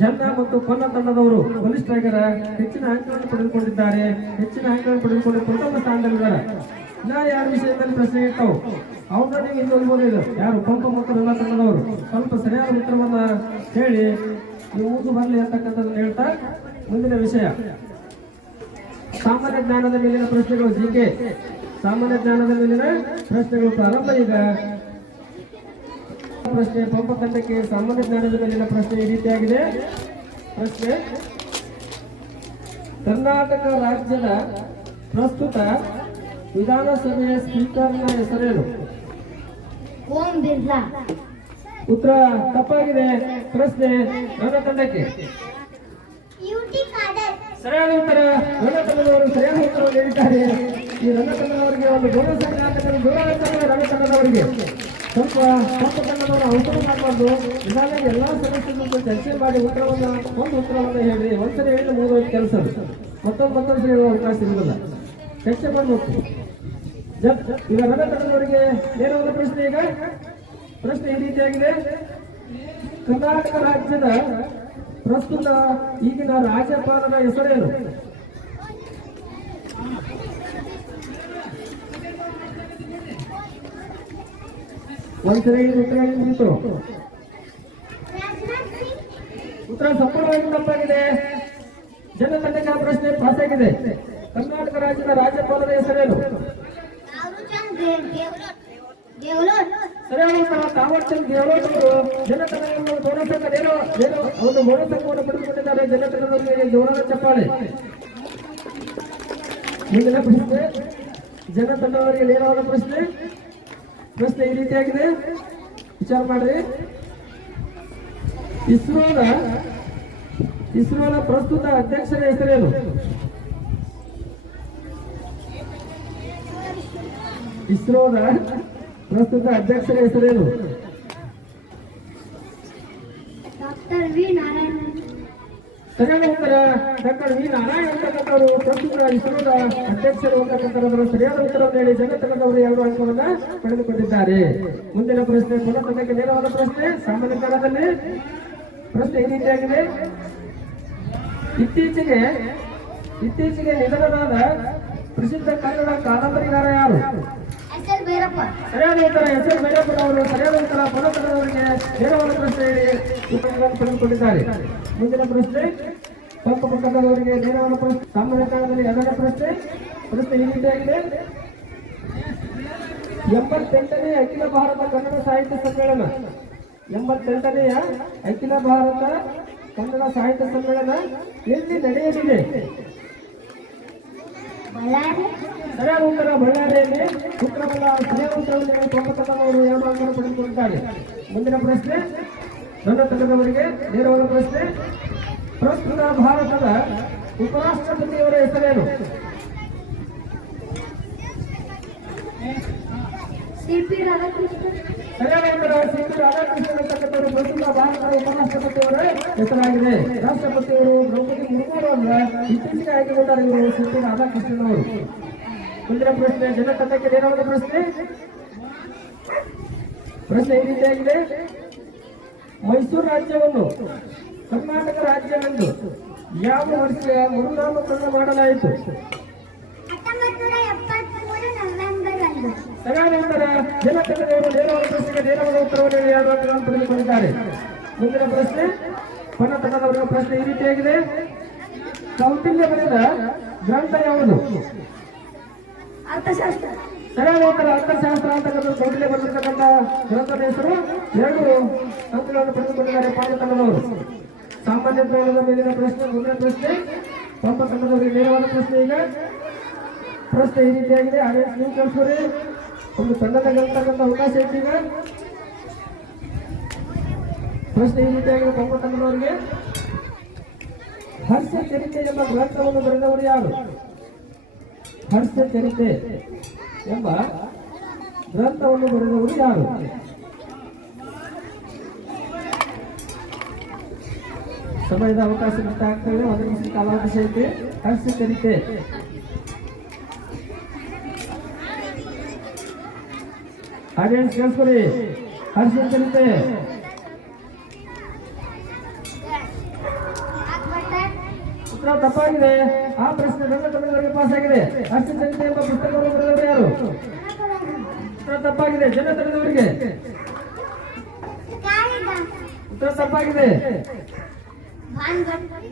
ಜನ್ನ ಮತ್ತು ಪನ್ನ ತಂಡದವರು ಬಲಿಷ್ಠರಾಗ್ಯಾರ. ಹೆಚ್ಚಿನ ಅಂಕಗಳನ್ನು ಪಡೆದುಕೊಂಡಿದ್ದಾರೆ. ಹೆಚ್ಚಿನ ಅಂಕಗಳನ್ನು ಪಡೆದುಕೊಂಡು ಪ್ರಥಮ ಸ್ಥಾನದಲ್ಲಿದ್ದಾರೆ. ಇನ್ನ 2 ವಿಷಯದಲ್ಲಿ ಪ್ರಶ್ನೆ ಇರ್ತಾವೆ, ಅವ್ರನ್ನ ನೀವು ಇಲ್ಲಿ ಓದ್ಬೋದು. ಇದು ಯಾರು? ಪಂಪ ಮತ್ತು ರನ್ನ ತಂಡದವರು. ಸ್ವಲ್ಪ ಸರಿಯಾದ ಉತ್ತರವನ್ನ ಹೇಳಿ ನೀವು ಓದು ಬರಲಿ ಅಂತಕ್ಕಂಥದ್ದನ್ನು ಹೇಳ್ತಾ ಮುಂದಿನ ವಿಷಯ ಸಾಮಾನ್ಯ ಜ್ಞಾನದ ಮೇಲಿನ ಪ್ರಶ್ನೆಗಳು. ಜಿಕೆ ಸಾಮಾನ್ಯ ಜ್ಞಾನದ ಮೇಲಿನ ಪ್ರಶ್ನೆಗಳು ಪ್ರಾರಂಭ. ಈಗ ಪ್ರಶ್ನೆ ಪಂಪ ತಂಡಕ್ಕೆ ಸಾಮಾನ್ಯ ಜ್ಞಾನದ ಮೇಲಿನ ಪ್ರಶ್ನೆ ಈ ರೀತಿಯಾಗಿದೆ. ಪ್ರಶ್ನೆ: ಕರ್ನಾಟಕ ರಾಜ್ಯದ ಪ್ರಸ್ತುತ ವಿಧಾನಸಭೆಯ ಸ್ಪೀಕರ್ನ ಹೆಸರೇನು? ಓಂ ಬಿರ್ಲಾ. ಉತ್ತರ ತಪ್ಪಾಗಿದೆ. ಪ್ರಶ್ನೆ ನನ್ನ ತಂಡಕ್ಕೆ. ಯುಟಿ ಖಾದರ್. ಸರಿಯಾದ ಉತ್ತರ ನನ್ನ ತಂಡದವರು ಸರಿಯಾದ ಉತ್ತರವನ್ನು ನೀಡಿದ್ದಾರೆ. ಈ ನನ್ನ ತಂಡದವರಿಗೆ ಒಂದು ಬೋನಸ್ ನನ್ನ ತಂಡದವರಿಗೆ. ಸ್ವಲ್ಪ ಪಂಪ ತಂಡದವರು ಅವಸರ ಮಾಡಬಾರ್ದು. ಇದಾಗಲೇ ಎಲ್ಲಾ ಸದಸ್ಯರು ಚರ್ಚೆ ಮಾಡಿ ಒಂದು ಉತ್ತರವನ್ನು ಹೇಳಿ. ಒಂದ್ಸರಿ ಹೇಳಿ ಮುಗಿದೋಯ್ತು ಕೆಲಸ. ಮತ್ತೊಂದು ಹೇಳುವ ಅವಕಾಶ ಇರುವುದಿಲ್ಲ. ಚರ್ಚೆ ಮಾಡಬೇಕು. ಈಗ ನನ್ನ ತಂಡದವರಿಗೆ ಏನೋ ಒಂದು ಪ್ರಶ್ನೆ. ಈಗ ಪ್ರಶ್ನೆ ಈ ರೀತಿಯಾಗಿದೆ: ಕರ್ನಾಟಕ ರಾಜ್ಯದ ಪ್ರಸ್ತುತ ಈಗಿನ ರಾಜ್ಯಪಾಲರ ಹೆಸರೇನು? ಒಂದ್ಸರಿ ಉತ್ತರ ಮುಗಿತು. ರಾಜನಾಥ್ ಸಿಂಗ್. ಉತ್ತರ ಸಂಪೂರ್ಣವಾಗಿ ತಪ್ಪಾಗಿದೆ. ಜನತಂಡಗಳ ಪ್ರಶ್ನೆ ಪಾಸ್ ಆಗಿದೆ. ಕರ್ನಾಟಕ ರಾಜ್ಯದ ರಾಜ್ಯಪಾಲರ ಹೆಸರೇನು? ತಾವರ್ಚಂದ್ ಗೆಹ್ಲೋಟ್. ಸರಿಯಾದ ಉತ್ತರ ತಾವರ್ಚಂದ್ ಗೆಹ್ಲೋಟ್ ಅವರು ಜನತಂಡವನ್ನು ಒಂದು ಬೋನಸಂಗವನ್ನು ಪಡೆದುಕೊಂಡಿದ್ದಾರೆ. ಜನತಂಡದವರಿಗೆ ಜೋರಾದ ಚಪ್ಪಾಳೆ. ಮುಂದಿನ ಪ್ರಶ್ನೆ ಜನತಂಡದವರಿಗೆ ನೇರವಾದ ಪ್ರಶ್ನೆ ಈ ರೀತಿಯಾಗಿದೆ, ವಿಚಾರ ಮಾಡ್ರಿ. ಇಸ್ರೋದ ಪ್ರಸ್ತುತ ಅಧ್ಯಕ್ಷರ ಹೆಸರೇನು? ಇಸ್ರೋದ ಪ್ರಸ್ತುತ ಅಧ್ಯಕ್ಷರ ಹೆಸರೇನು? Doctor V Narayan. ಸರಿಯಾದ ಉತ್ತರ ಡಾಕ್ಟರ್ ವಿ ನಾರಾಯಣ್ ಅಂತಕ್ಕಂಥವರು ಪ್ರಸ್ತುತ ಇಸ್ರೋದ ಅಧ್ಯಕ್ಷರು ಅಂತಕ್ಕಂಥವರ ಸರಿಯಾದ ಉತ್ತರವನ್ನು ಹೇಳಿ ಜಗತ್ತವರು 2 ಅಂಕವನ್ನ ಪಡೆದುಕೊಂಡಿದ್ದಾರೆ. ಮುಂದಿನ ಪ್ರಶ್ನೆ ಪುನಃ ನೇರವಾದ ಪ್ರಶ್ನೆ ಸಾಮಾನ್ಯ ಕಾಲದಲ್ಲಿ ಪ್ರಶ್ನೆ ಈ ರೀತಿಯಾಗಿದೆ. ಇತ್ತೀಚೆಗೆ ನಿಧನರಾದ ಪ್ರಸಿದ್ಧ ಕನ್ನಡ ಕಾದಂಬರಿಗಾರ ಯಾರು? ಎಸ್.ಎಲ್. ಭೈರಪ್ಪ. ಸರಿಯಾದ ಉತ್ತರ ಎಸ್.ಎಲ್. ಭೈರಪ್ಪನವರು. ಸರಿಯಾದ ಉತ್ತರ ಪುನಃವರಿಗೆ ನೇರವಾದ ಪ್ರಶ್ನೆ ಹೇಳಿ ಉತ್ತರಗಳನ್ನು ಪಡೆದುಕೊಂಡಿದ್ದಾರೆ. ಮುಂದಿನ ಪ್ರಶ್ನೆ ಪಂಪ ಪಕ್ಕದವರಿಗೆ ನೇರವಾದ ಪ್ರಶ್ನೆ ಸಾಮಾನ್ಯ ಕಾಲದಲ್ಲಿ 2ನೇ ಪ್ರಶ್ನೆ ಈ ರೀತಿಯಾಗಿದೆ. 88ನೇ ಅಖಿಲ ಭಾರತ ಕನ್ನಡ ಸಾಹಿತ್ಯ ಸಮ್ಮೇಳನ 88ನೆಯ ಅಖಿಲ ಭಾರತ ಕನ್ನಡ ಸಾಹಿತ್ಯ ಸಮ್ಮೇಳನ ಎಲ್ಲಿ ನಡೆಯಲಿದೆ? ಬಳ್ಳಾರಿ. ಸರಿಯಾದ ಉತ್ತರ ಬಳ್ಳಾರಿಯಲ್ಲಿ. ಉತ್ತರವಲ್ಲ ಸರಿಯಾದ ಉತ್ತರವನ್ನು ಪಂಪಕದವರು 2 ಅಂಕವನ್ನು ಪಡೆದುಕೊಂಡಿದ್ದಾರೆ. ಮುಂದಿನ ಪ್ರಶ್ನೆ ನನ್ನ ತಂಡದವರಿಗೆ ನೇರವಾದ ಪ್ರಶ್ನೆ. ಪ್ರಸ್ತುತ ಭಾರತದ ಉಪರಾಷ್ಟ್ರಪತಿಯವರ ಹೆಸರೇನು? ಸಿ.ಪಿ. ರಾಧಾಕೃಷ್ಣನ್. ಸರಿಯಾದ ಉತ್ತರ ಸಿ.ಪಿ. ರಾಧಾಕೃಷ್ಣನ್ ಅಂತಕ್ಕಂಥವರು ಪ್ರಸ್ತುತ ಭಾರತದ ಉಪರಾಷ್ಟ್ರಪತಿಯವರ ಹೆಸರಾಗಿದೆ. ರಾಷ್ಟ್ರಪತಿಯವರು ದ್ರೌಪದಿ ಮುರ್ಮು ಅವರ ಇತ್ತೀಚೆಗೆ ಆಯ್ಕೆಗೊಂಡಾರೆ ಇವರು ಸಿ.ಪಿ. ರಾಧಾಕೃಷ್ಣನ್ ಅವರು. ಮುಂದಿನ ಪ್ರಶ್ನೆ ಜನತಂಡಕ್ಕೆ ನೇರವಾದ ಪ್ರಶ್ನೆ ಈ ರೀತಿಯಾಗಿದೆ. ಮೈಸೂರು ರಾಜ್ಯವನ್ನು ಕರ್ನಾಟಕ ರಾಜ್ಯವೆಂದು ಯಾವ ವರ್ಷ ಮರುನಾಮಕರಣ ಮಾಡಲಾಯಿತು? 1973 ನವೆಂಬರ್ 1. ಸರಿಯಾದ ಉತ್ತರ ಜನತಂಡದವರು ನೇರವಾದ ಪ್ರಶ್ನೆಗೆ ನೇರವಾದ ಉತ್ತರವನ್ನು ಹೇಳಿ 2 ಅಂಕಗಳನ್ನು ಪಡೆದುಕೊಂಡಿದ್ದಾರೆ. ಮುಂದಿನ ಪ್ರಶ್ನೆ ಪನ್ನ ತಂಡದವರ ಪ್ರಶ್ನೆ ಈ ರೀತಿಯಾಗಿದೆ. ಕೌಟಿಲ್ಯ ಬರೆದ ಗ್ರಂಥ ಯಾವುದು? ಅರ್ಥಶಾಸ್ತ್ರ. ಸರಿಯಾದ ಉತ್ತರ ಅರ್ಥಶಾಸ್ತ್ರ ಅಂತಕ್ಕಂಥ ಕೌಟಿಲ್ಯ ಬರೆದಿರ್ತಕ್ಕಂಥ ಗ್ರಂಥದ ಹೆಸರು. 2 ಅಂಕಗಳನ್ನು ಪಡೆದುಕೊಂಡಿದ್ದಾರೆ ಪನ್ನ ತಂಡದವರು. ಸಾಮಾನ್ಯ ಜ್ಞಾನದ ಮೇಲಿನ ಪ್ರಶ್ನೆ. ಮುಂದಿನ ಪ್ರಶ್ನೆ ಪಂಪ ತಂಡದವರಿಗೆ ನೇರವಾದ ಪ್ರಶ್ನೆ. ಈಗ ಪ್ರಶ್ನೆ ಈ ರೀತಿಯಾಗಿದೆ. ಆಡಿಯನ್ಸ್ ನೀವು ಕಳಿಸೋರಿ ಒಂದು ತಂಡದಲ್ಲಿರ್ತಕ್ಕಂಥ ಅವಕಾಶ ಐತಿ. ಈಗ ಪ್ರಶ್ನೆ ಈ ರೀತಿಯಾಗಿದೆ ಪಂಪ ತಂಡದವರಿಗೆ. ಹರ್ಷ ಚರಿತೆ ಎಂಬ ಗ್ರಂಥವನ್ನು ಬರೆದವರು ಯಾರು? ಹರ್ಷ ಚರಿತೆ ಎಂಬ ಗ್ರಂಥವನ್ನು ಬರೆದವರು ಯಾರು? ಸಮಯದ ಅವಕಾಶ ನಷ್ಟ ಆಗ್ತದೆ. 1 ನಿಮಿಷ ಕಾಲಾವಕಾಶ ಐತಿ. ಹರ್ಷ ಚರಿತೆ ಆಡಿಯನ್ಸ್ ಕೇಳಿಸ್ಕೊರಿ. ಹರ್ಷ ಚರಿತೆ ಉತ್ತರ ತಪ್ಪಾಗಿದೆ. ಆ ಪ್ರಶ್ನೆ ನನ್ನ ತಮಿಳವರಿಗೆ ಪಾಸ್ ಆಗಿದೆ. ಹರ್ಷ ಚರಿತೆ ಎಂಬ ಪುಸ್ತಕವನ್ನು ಬರೆದವರು ಯಾರು? ಉತ್ತರ ತಪ್ಪಾಗಿದೆ. ಜನತಂಡದವರಿಗೆ ಉತ್ತರ ತಪ್ಪಾಗಿದೆ.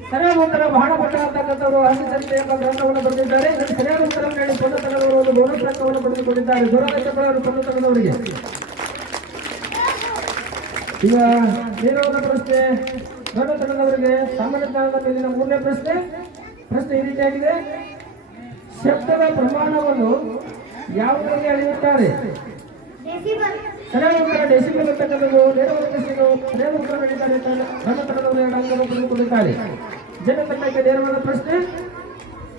ಸರಿಯಾದ ಉತ್ತರ ಭಾಣಭಟ್ಟ ಅಂತಕ್ಕಂಥವರು ಹರ್ಷ ಚರಿತೆ ಎಂಬ ಗ್ರಂಥವನ್ನು ಬರೆದಿದ್ದಾರೆ. ಸರಿಯಾದ ಉತ್ತರ ಹೇಳಿ ಪನ್ನತನದವರು ಒಂದು ಬೋನಸ್ ಅಂಕವನ್ನು ಪಡೆದುಕೊಂಡಿದ್ದಾರೆ. ದೂರದ ಚಕ್ರವರು ಪನ್ನತನದವರಿಗೆ. ಈಗ ನೇರವಾದ ಪ್ರಶ್ನೆ ಪನ್ನತನದವರಿಗೆ ಸಾಮಾನ್ಯ ಜ್ಞಾನದ ಮೇಲಿನ 3ನೇ ಪ್ರಶ್ನೆ ಈ ರೀತಿಯಾಗಿದೆ. ಶಬ್ದದ ಪ್ರಮಾಣವನ್ನು ಯಾವುದರಲ್ಲಿ ಅಳೆಯುತ್ತಾರೆ? ಸರಿಯಾದ ಉತ್ತರ ಡೆಸಿಬಲ್ ಅಂತಕ್ಕಂಥದ್ದು ನೇರವಾದ ಪ್ರಶ್ನೆಗಳು. ಸರಿಯಾದ ಉತ್ತರ ನೀಡಿದ್ದಾರೆ. ನನ್ನ ತಂಡದವರು 2 ಅಂಕವನ್ನು ಪಡೆದುಕೊಂಡಿದ್ದಾರೆ. ಜನತಂಡಕ್ಕೆ ನೇರವಾದ ಪ್ರಶ್ನೆ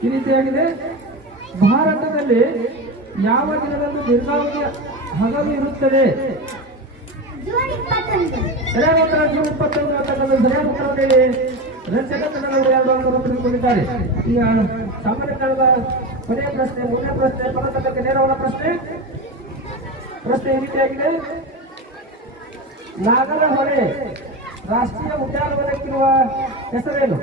ಈ ರೀತಿಯಾಗಿದೆ. ಭಾರತದಲ್ಲಿ ಯಾವ ದಿನದಂದು ದೀರ್ಘಾವಧಿಯ ಹಗಲು ಇರುತ್ತದೆ? ಸರಿಯಾದ ಉತ್ತರ ಜೂನ್ 21 ಅಂತಕ್ಕಂಥದ್ದು ಸರಿಯಾದ ಉತ್ತರವನ್ನು ಹೇಳಿ ಜನತಂಡದವರು 2 ಅಂಕವನ್ನು ಪಡೆದುಕೊಂಡಿದ್ದಾರೆ. ಈಗ ಸಾಮಾನ್ಯ ಜ್ಞಾನದ ಕೊನೆಯ ಪ್ರಶ್ನೆ 3ನೇ ಪ್ರಶ್ನೆ ಪನ್ನತನಕ್ಕೆ ನೇರವಾದ ಪ್ರಶ್ನೆ ಈ ರೀತಿಯಾಗಿದೆ. ನಾಗರಹೊಳೆ ರಾಷ್ಟ್ರೀಯ ಉದ್ಯಾನವನಕ್ಕಿರುವ ಹೆಸರೇನು?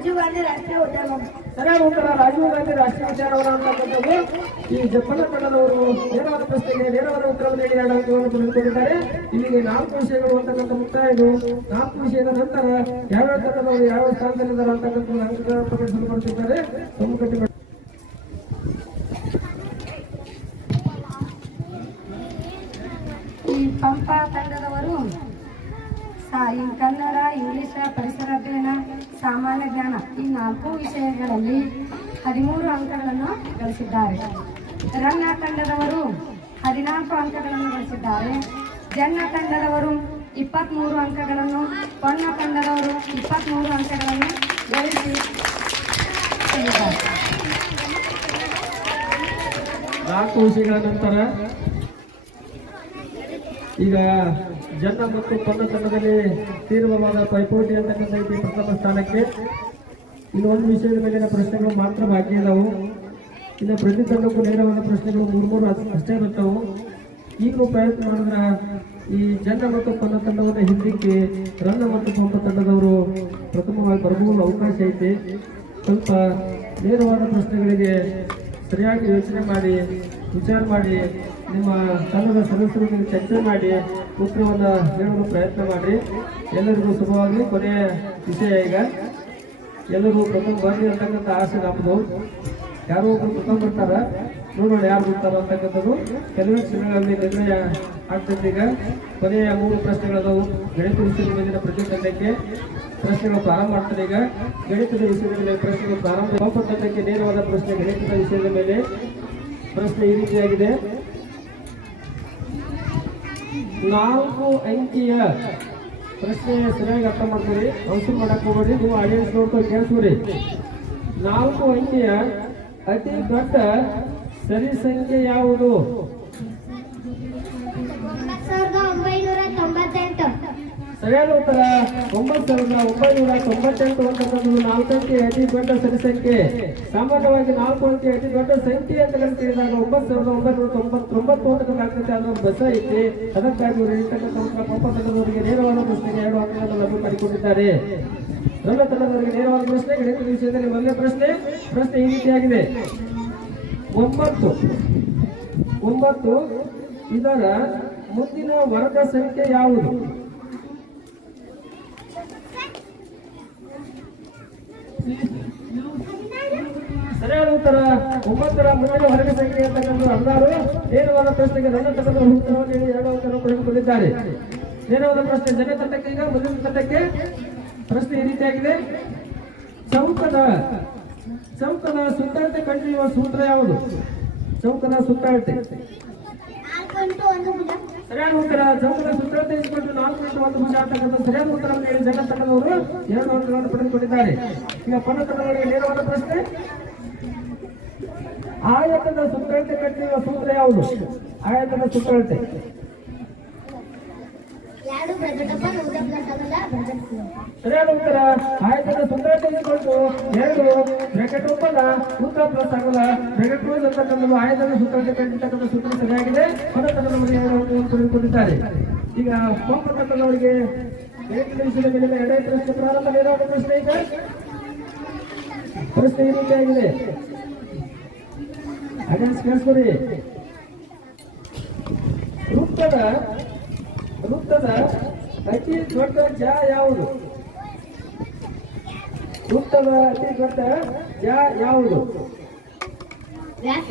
ರಾಜೀವ್ ಗಾಂಧಿ ರಾಷ್ಟ್ರೀಯ ಉದ್ಯಾನವನ. ಸರಿಯಾದ ಉತ್ತರ ರಾಜೀವ್ ಗಾಂಧಿ ರಾಷ್ಟ್ರೀಯ ಉದ್ಯಾನವನ ಅಂತಕ್ಕಂಥದ್ದು. ಈ ಜಪಾನ್ ತಂಡದವರು ನೇರವಾದ ಪ್ರಶ್ನೆಗೆ ನೇರವಾದ ಉತ್ತರವನ್ನು ನೀಡಿ 2 ಅಂಕವನ್ನು ಪಡೆದುಕೊಂಡಿದ್ದಾರೆ. ಇಲ್ಲಿಗೆ 4 ವಿಷಯಗಳು ಅಂತಕ್ಕಂಥ ಮುಕ್ತಾಯದು. 4 ವಿಷಯದ ನಂತರ ಯಾವ್ಯಾವ ತಂಡದವರು ಯಾವ ಸ್ಥಾನದಲ್ಲಿದ್ದಾರೆ ಅಂತಕ್ಕಂಥ ಅಂಕಗಳನ್ನು ಪ್ರಕಟಿಸಲು ಬರುತ್ತಿದ್ದಾರೆ. ಈ ಪಂಪ ತಂಡದವರು ಈ ಕನ್ನಡ, ಇಂಗ್ಲಿಷ್, ಪರಿಸರ ಅಧ್ಯಯನ, ಸಾಮಾನ್ಯ ಜ್ಞಾನ ಈ 4 ವಿಷಯಗಳಲ್ಲಿ 13 ಅಂಕಗಳನ್ನು ಗಳಿಸಿದ್ದಾರೆ. ರನ್ನ ತಂಡದವರು 14 ಅಂಕಗಳನ್ನು ಗಳಿಸಿದ್ದಾರೆ. ಜನ್ನ ತಂಡದವರು 23 ಅಂಕಗಳನ್ನು, ಪೊನ್ನ ತಂಡದವರು 23 ಅಂಕಗಳನ್ನು ಗಳಿಸಿ 4 ವಿಷಯಗಳ ನಂತರ ಈಗ ಜನ್ನ ಮತ್ತು ಪೊನ್ನ ತಂಡದಲ್ಲಿ ತೀವ್ರವಾದ ಪೈಪೋಟಿ ಅಂತಕ್ಕಂಥ ಪ್ರಥಮ ಸ್ಥಾನಕ್ಕೆ. ಇನ್ನು 1 ವಿಷಯದ ಮೇಲಿನ ಪ್ರಶ್ನೆಗಳು ಮಾತ್ರ ಬಾಕಿ ಇದಾವು. ಇನ್ನು ಪ್ರತಿ ತಂಡಕ್ಕೂ ನೇರವಾದ ಪ್ರಶ್ನೆಗಳು 3 ಅಷ್ಟೇ ಬರ್ತಾವು. ಈಗಲೂ ಪ್ರಯತ್ನ ಮಾಡಿದ್ರೆ ಈ ಜನ್ನ ಮತ್ತು ಪೊನ್ನ ತಂಡವನ್ನು ಹಿಂದಕ್ಕೆ ರನ್ನ ಮತ್ತು ಪಂಪ ತಂಡದವರು ಪ್ರಥಮವಾಗಿ ಬರಬಹುದು ಅವಕಾಶ ಐತಿ. ಸ್ವಲ್ಪ ನೇರವಾದ ಪ್ರಶ್ನೆಗಳಿಗೆ ಸರಿಯಾಗಿ ಯೋಚನೆ ಮಾಡಿ, ವಿಚಾರ ಮಾಡಿ, ನಿಮ್ಮ ತಂಡದ ಸದಸ್ಯರೊಂದಿಗೆ ಚರ್ಚೆ ಮಾಡಿ ಉತ್ತರವನ್ನು ಹೇಳಲು ಪ್ರಯತ್ನ ಮಾಡಿ. ಎಲ್ಲರಿಗೂ ಶುಭವಾಗಲಿ. ಕೊನೆಯ ವಿಷಯ ಈಗ ಎಲ್ಲರೂ ಪ್ರಥಮ ಬರಲಿ ಅಂತಕ್ಕಂಥ ಆಸೆ ನಮ್ಮದು. ಯಾರೋ ಒಬ್ಬರು ಪ್ರಥಮ ಬರ್ತಾರ, ನೋಡೋಣ ಯಾರು ಬರ್ತಾರ ಅಂತಕ್ಕಂಥದ್ದು ಕೆಲವೇ ಕ್ಷಣಗಳಲ್ಲಿ ನಿರ್ಣಯ ಆಗ್ತದೆ. ಈಗ ಕೊನೆಯ 3 ಪ್ರಶ್ನೆಗಳದವು. ಗಣಿತ ವಿಷಯದ ಮೇಲಿನ ಪ್ರತಿ ತಂಡಕ್ಕೆ ಪ್ರಶ್ನೆಗಳು ಪ್ರಾರಂಭ ಮಾಡ್ತಾರೆ. ಈಗ ಗಣಿತದ ವಿಷಯದ ಮೇಲೆ ಪ್ರಶ್ನೆಗಳು ಪ್ರಾರಂಭ. ಪಂಪ ತಂಡಕ್ಕೆ ನೇರವಾದ ಪ್ರಶ್ನೆ ಗಣಿತದ ವಿಷಯದ ಮೇಲೆ. ಪ್ರಶ್ನೆ ಈ ರೀತಿಯಾಗಿದೆ. 4 ಅಂಕಿಯ ಪ್ರಶ್ನೆ ಸರಿಯಾಗಿ ಅರ್ಥ ಮಾಡ್ತೀರಿ, ಅವಸರ ಮಾಡಕ್ ಹೋಗ್ಬೇಡಿ. ನೀವು ಆಡಿಯನ್ಸ್ ನೋಡ್ಕೊಂಡು ಕೇಳಿಸ್ಕೊರಿ. 4 ಅಂಕಿಯ ಅತಿ ದೊಡ್ಡ ಸರಿ ಸಂಖ್ಯೆ ಯಾವುದು? 9,998. ಸರಿಯಾದ ಉತ್ತರ 9,998 ಅಂತಕ್ಕಂಥದ್ದು 4 ಅಂಕಿಯ ಅತಿ ದೊಡ್ಡ ಸರಿ ಸಂಖ್ಯೆ. ಸಾಮಾನ್ಯವಾಗಿ 4 ಅಂಕಿಯ ಅತಿ ದೊಡ್ಡ ಸಂಖ್ಯೆ ಅಂತ ಕೇಳಿದಾಗ 9,999 ಅಂತಕ್ಕಂಥ ಅದೊಂದು ಬಸ ಐತಿ. ಅದಕ್ಕಾಗಿ ಇವರು ಇರ್ತಕ್ಕಂಥ ಪಂಪ ತಂಡದವರಿಗೆ ನೇರವಾದ ಪ್ರಶ್ನೆಗೆ 2 ಅಂಕಗಳನ್ನು ಲಭ್ಯ ಮಾಡಿಕೊಂಡಿದ್ದಾರೆ. ರನ್ನ ತಂಡದವರಿಗೆ ನೇರವಾದ ಪ್ರಶ್ನೆ ಗಣಿತದ ವಿಷಯದಲ್ಲಿ ಮೊದಲನೇ ಪ್ರಶ್ನೆ ಈ ರೀತಿಯಾಗಿದೆ. 9 ಇದರ ಮುಂದಿನ ವರ್ಗ ಸಂಖ್ಯೆ ಯಾವುದು? ಸರಿಯಾದ ಉತ್ತರ 9ರ ಮುಂದಿನ ವರ್ಗ ಸಂಖ್ಯೆ ಅಂತಕ್ಕಂಥ 16. ನೇರವಾದ ಪ್ರಶ್ನೆಗೆ ರನ್ನ ತಂಡದವರು ಉತ್ತರವನ್ನು ನೀಡಿ 2 ಅಂಕಗಳನ್ನು ಪಡೆದುಕೊಂಡಿದ್ದಾರೆ. ನೇರವಾದ ಪ್ರಶ್ನೆ ಜನ ತಂಡಕ್ಕೆ. ಈಗ ಮುಂದಿನ ತಂಡಕ್ಕೆ ಪ್ರಶ್ನೆ ಈ ರೀತಿಯಾಗಿದೆ. ಚೌಕದ ಸುತ್ತಳತೆ ಕಂಡುಹಿಡಿಯುವ ಸೂತ್ರ ಯಾವುದು? ಚೌಕದ ಸುತ್ತಳತೆ. 4x1 ಭುಜ. ಸರಿಯಾದ ಉತ್ತರ ಚೌಕದ ಸುತ್ತಳತೆ 4x1 ಭುಜ ಅಂತಕ್ಕಂಥ ಸರಿಯಾದ ಉತ್ತರವನ್ನು ಹೇಳಿ ಜನ ತಂಡದವರು 2 ಅಂಕಗಳನ್ನು ಪಡೆದುಕೊಂಡಿದ್ದಾರೆ. ಈಗ ಪೊನ್ನ ತಂಡದವರಿಗೆ ನೇರವಾದ ಪ್ರಶ್ನೆ. ಆಯತದ ಸುತ್ತಳತೆ ಕಂಡುಹಿಡಿಯುವ ಸೂತ್ರ ಯಾವುದು? ಆಯತದ ಸುತ್ತಳತೆ. 2 ಬ್ರಾಕೆಟ್ ಓಪನ್, ಉದ್ದ ಪ್ಲಸ್ ಅಗಲ ಬ್ರಾಕೆಟ್ ಕ್ಲೋಸ್. ಸರಿಯಾದ ಉತ್ತರ ಆಯತದ ಸುತ್ತಳತೆ 2 ಬ್ರಾಕೆಟ್ ಓಪನ್, ಉದ್ದ ಪ್ಲಸ್ ಅಗಲ ಬ್ರಾಕೆಟ್ ಕ್ಲೋಸ್ ಅಂತಕ್ಕಂಥದ್ದು ಆಯತದ ಸುತ್ತಳತೆ ಕಂಡಿರ್ತಕ್ಕಂಥ ಸೂತ್ರ ಸರಿಯಾಗಿದೆ. ಪೊನ್ನ ತಂಡದವರಿಗೆ 2 ಅಂಕಗಳನ್ನು ಪಡೆದುಕೊಂಡಿದ್ದಾರೆ. ಈಗ ಪಂಪ ತಂಡದವರಿಗೆ ಗಣಿತದ ವಿಷಯದ ಮೇಲಿನ 2ನೇ ಪ್ರಶ್ನೆ ಪ್ರಾರಂಭ. ನೇರವಾದ ಪ್ರಶ್ನೆ. ಈಗ ಪ್ರಶ್ನೆ ಈ ರೀತಿಯಾಗಿದೆ. ಆಡಿಯನ್ಸ್ ಕೇಳಿಸ್ಕೊಡಿ. ವೃತ್ತದ ಅತಿ ದೊಡ್ಡ ಜ ಯಾವುದು? ವೃತ್ತದ ಅತಿ ದೊಡ್ಡ ಜ ಯಾವುದು? ವ್ಯಾಸ.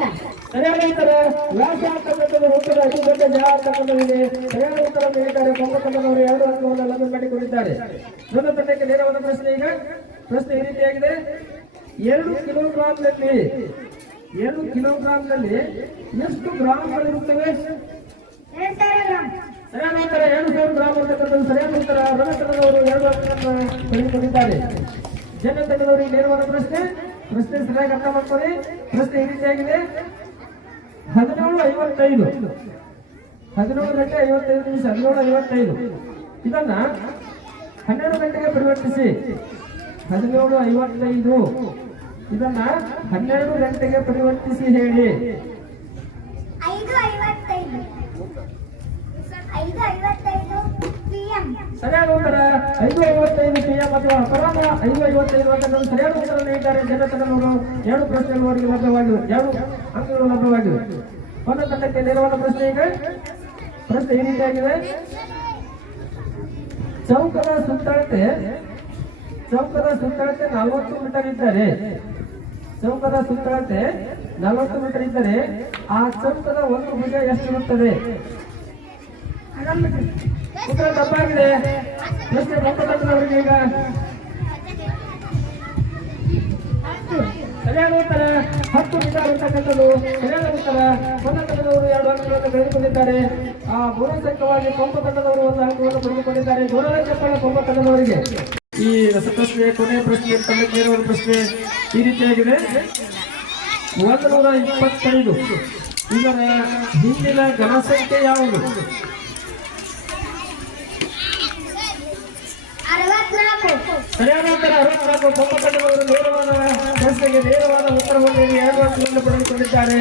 ಸರಿಯಾದ ಉತ್ತರ ವ್ಯಾಸ ಅಂತಕ್ಕಂಥದ್ದು ವೃತ್ತದ ಅತಿ ದೊಡ್ಡ ಜ ಅಂತಕ್ಕಂಥದ್ದಿದೆ. ಸರಿಯಾದ ಉತ್ತರ ನೀಡಿದ್ದಾರೆ. ಪಂಪ ತಂಡದವರು 2 ಅಂಕವನ್ನು ಲಭ್ಯ ಮಾಡಿಕೊಂಡಿದ್ದಾರೆ. ನನ್ನ ತಂಡಕ್ಕೆ ನೇರವಾದ ಪ್ರಶ್ನೆ. ಈಗ ಪ್ರಶ್ನೆ ಈ ರೀತಿಯಾಗಿದೆ. 2 ಕಿಲೋಗ್ರಾಂನಲ್ಲಿ ಎಷ್ಟು ಗ್ರಾಂಗಳಿರುತ್ತವೆ? 2,000 ಗ್ರಾಂ. ಸರಿಯಾದ ಉತ್ತರ 2,000 ಗ್ರಾಂ ಅಂತಕ್ಕಂಥದ್ದು ಸರಿಯಾದ ಉತ್ತರ. ರನ್ನ ತಂಡದವರು 2 ಅಂಕಗಳನ್ನು ಪಡೆದುಕೊಂಡಿದ್ದಾರೆ. ಜನ ತಂಡದವರಿಗೆ ನೇರವಾದ ಪ್ರಶ್ನೆ ಸರಿಯಾಗಿ ಅರ್ಥ ಮಾಡ್ಕೊಳ್ಳಿ. ಪ್ರಶ್ನೆ ಈ ರೀತಿಯಾಗಿದೆ. 17:55 17:55 ಇದನ್ನ 12 ಗಂಟೆಗೆ ಪರಿವರ್ತಿಸಿ. 17:55 ಇದನ್ನ 12 ಗಂಟೆಗೆ ಪರಿವರ್ತಿಸಿ ಹೇಳಿ. 5:55 PM. ಸರಿಯಾದ ಉತ್ತರ 5:55 PM ಅಥವಾ ಅಪರಾಹ್ನ 5:55 ಅಂತ ಸರಿಯಾದ ಉತ್ತರ ನೀಡಿದ್ದಾರೆ. ಜನತನವರು 2 ಪ್ರಶ್ನೆಗಳು ಅವರಿಗೆ ಲಭ್ಯವಾಗಿವೆ, 2 ಅಂಕಗಳು ಲಭ್ಯವಾಗಿವೆ. ಒಂದು ತಂಡಕ್ಕೆ ನೇರವಾದ ಪ್ರಶ್ನೆ ಈಗ ಪ್ರಶ್ನೆ ಈ ರೀತಿಯಾಗಿದೆ. ಚೌಕದ ಸುತ್ತಳತೆ 40 ಮೀಟರ್ ಇದ್ದರೆ, ಚೌಕದ ಸುತ್ತಳತೆ 40 ಮೀಟರ್ ಇದ್ದರೆ ಆ ಚೌಕದ ಒಂದು ಭುಜ ಎಷ್ಟಿರುತ್ತದೆ? ಉತ್ತರ ತಪ್ಪಾಗಿದೆ. ಪ್ರಶ್ನೆ ಬಂದವರಿಗೆ ಈಗ ಸರಿಯಾದ ಉತ್ತರ 10 ಮೀಟರ್ ಇರ್ತಕ್ಕಂಥದ್ದು ಸರಿಯಾದ ಉತ್ತರ. ಪಂಪ ತಂಡದವರು 2 ಅಂಕಗಳನ್ನು ಪಡೆದುಕೊಂಡಿದ್ದಾರೆ. ಆ ಬಹುಸಂಖ್ಯವಾಗಿ ಪಂಪ ತಂಡದವರು 1 ಅಂಕವನ್ನು ಪಡೆದುಕೊಂಡಿದ್ದಾರೆ. ಜೋರಾದ ಚಪ್ಪಾಳೆ ಪಂಪ ತಂಡದವರಿಗೆ. ಈ ರಸಪ್ರಶ್ನೆ ಕೊನೆಯ ಪ್ರಶ್ನೆ ತಂಡಕ್ಕೆ ನೇರವಾದ ಪ್ರಶ್ನೆ ಈ ರೀತಿಯಾಗಿದೆ. 125 ಇದರ ಹಿಂದಿನ ಘನಸಂಖ್ಯೆ ಯಾವುದು? 64. ಸರಿಯಾದ ಉತ್ತರ 64. ಪಂಪ ತಂಡದವರು ನೇರವಾದ ಪ್ರಶ್ನೆಗೆ ನೇರವಾದ ಉತ್ತರವನ್ನು 2 ಅಂಕಗಳನ್ನು ಪಡೆದುಕೊಂಡಿದ್ದಾರೆ.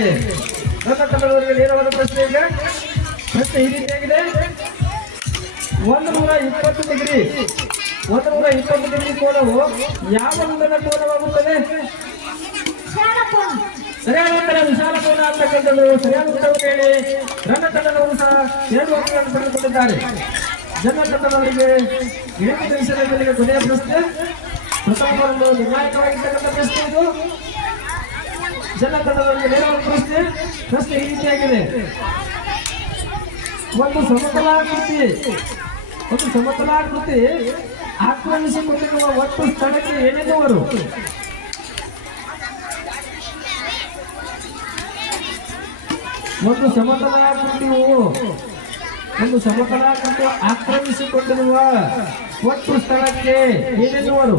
ಪಂಪ ತಂಡದವರಿಗೆ ನೇರವಾದ ಪ್ರಶ್ನೆ ಈಗ ಪ್ರಶ್ನೆ ಈ ರೀತಿಯಾಗಿದೆ. 120 ಡಿಗ್ರಿ 120 ಡಿಗ್ರಿ ಕೋನವು ಯಾವ ಉದ್ದದ ಕೋನವಾಗುತ್ತದೆ? ಸರಿಯಾದ ಉತ್ತರ ವಿಶಾಲ ಕೋನ ಅಂತಕ್ಕಂಥದ್ದು ಸರಿಯಾದ ಉತ್ತರವನ್ನು ಹೇಳಿ ರನ್ನ ತಂಡದವರು ಸಹ 2 ಅಂಕಗಳನ್ನು ಪಡೆದುಕೊಂಡಿದ್ದಾರೆ. ಜನ ತಂಡದವರಿಗೆ 8 ನಿಮಿಷಗಳಿಗೆ ಕೊನೆಯ ಪ್ರಶ್ನೆ, ಪ್ರಥಮವನ್ನು ನಿರ್ಣಾಯಕವಾಗಿರ್ತಕ್ಕಂಥ ಪ್ರಶ್ನೆ ಇದು. ಜನ ತಂಡದವರಿಗೆ ನೇರವಾದ ಪ್ರಶ್ನೆ ಈ ರೀತಿಯಾಗಿದೆ. ಒಂದು ಸಮತಲಾಕೃತಿ ಆಕ್ರಮಿಸಿಕೊಂಡಿರುವ ಒಟ್ಟು ಸ್ಥಳಕ್ಕೆ ಏನೆನ್ನುವರು? ಒಂದು ಸಮತಲಾಕೃತಿ ಆಕ್ರಮಿಸಿಕೊಂಡಿರುವ ಒಟ್ಟು ಸ್ಥಳಕ್ಕೆ ಏನೆನ್ನುವರು?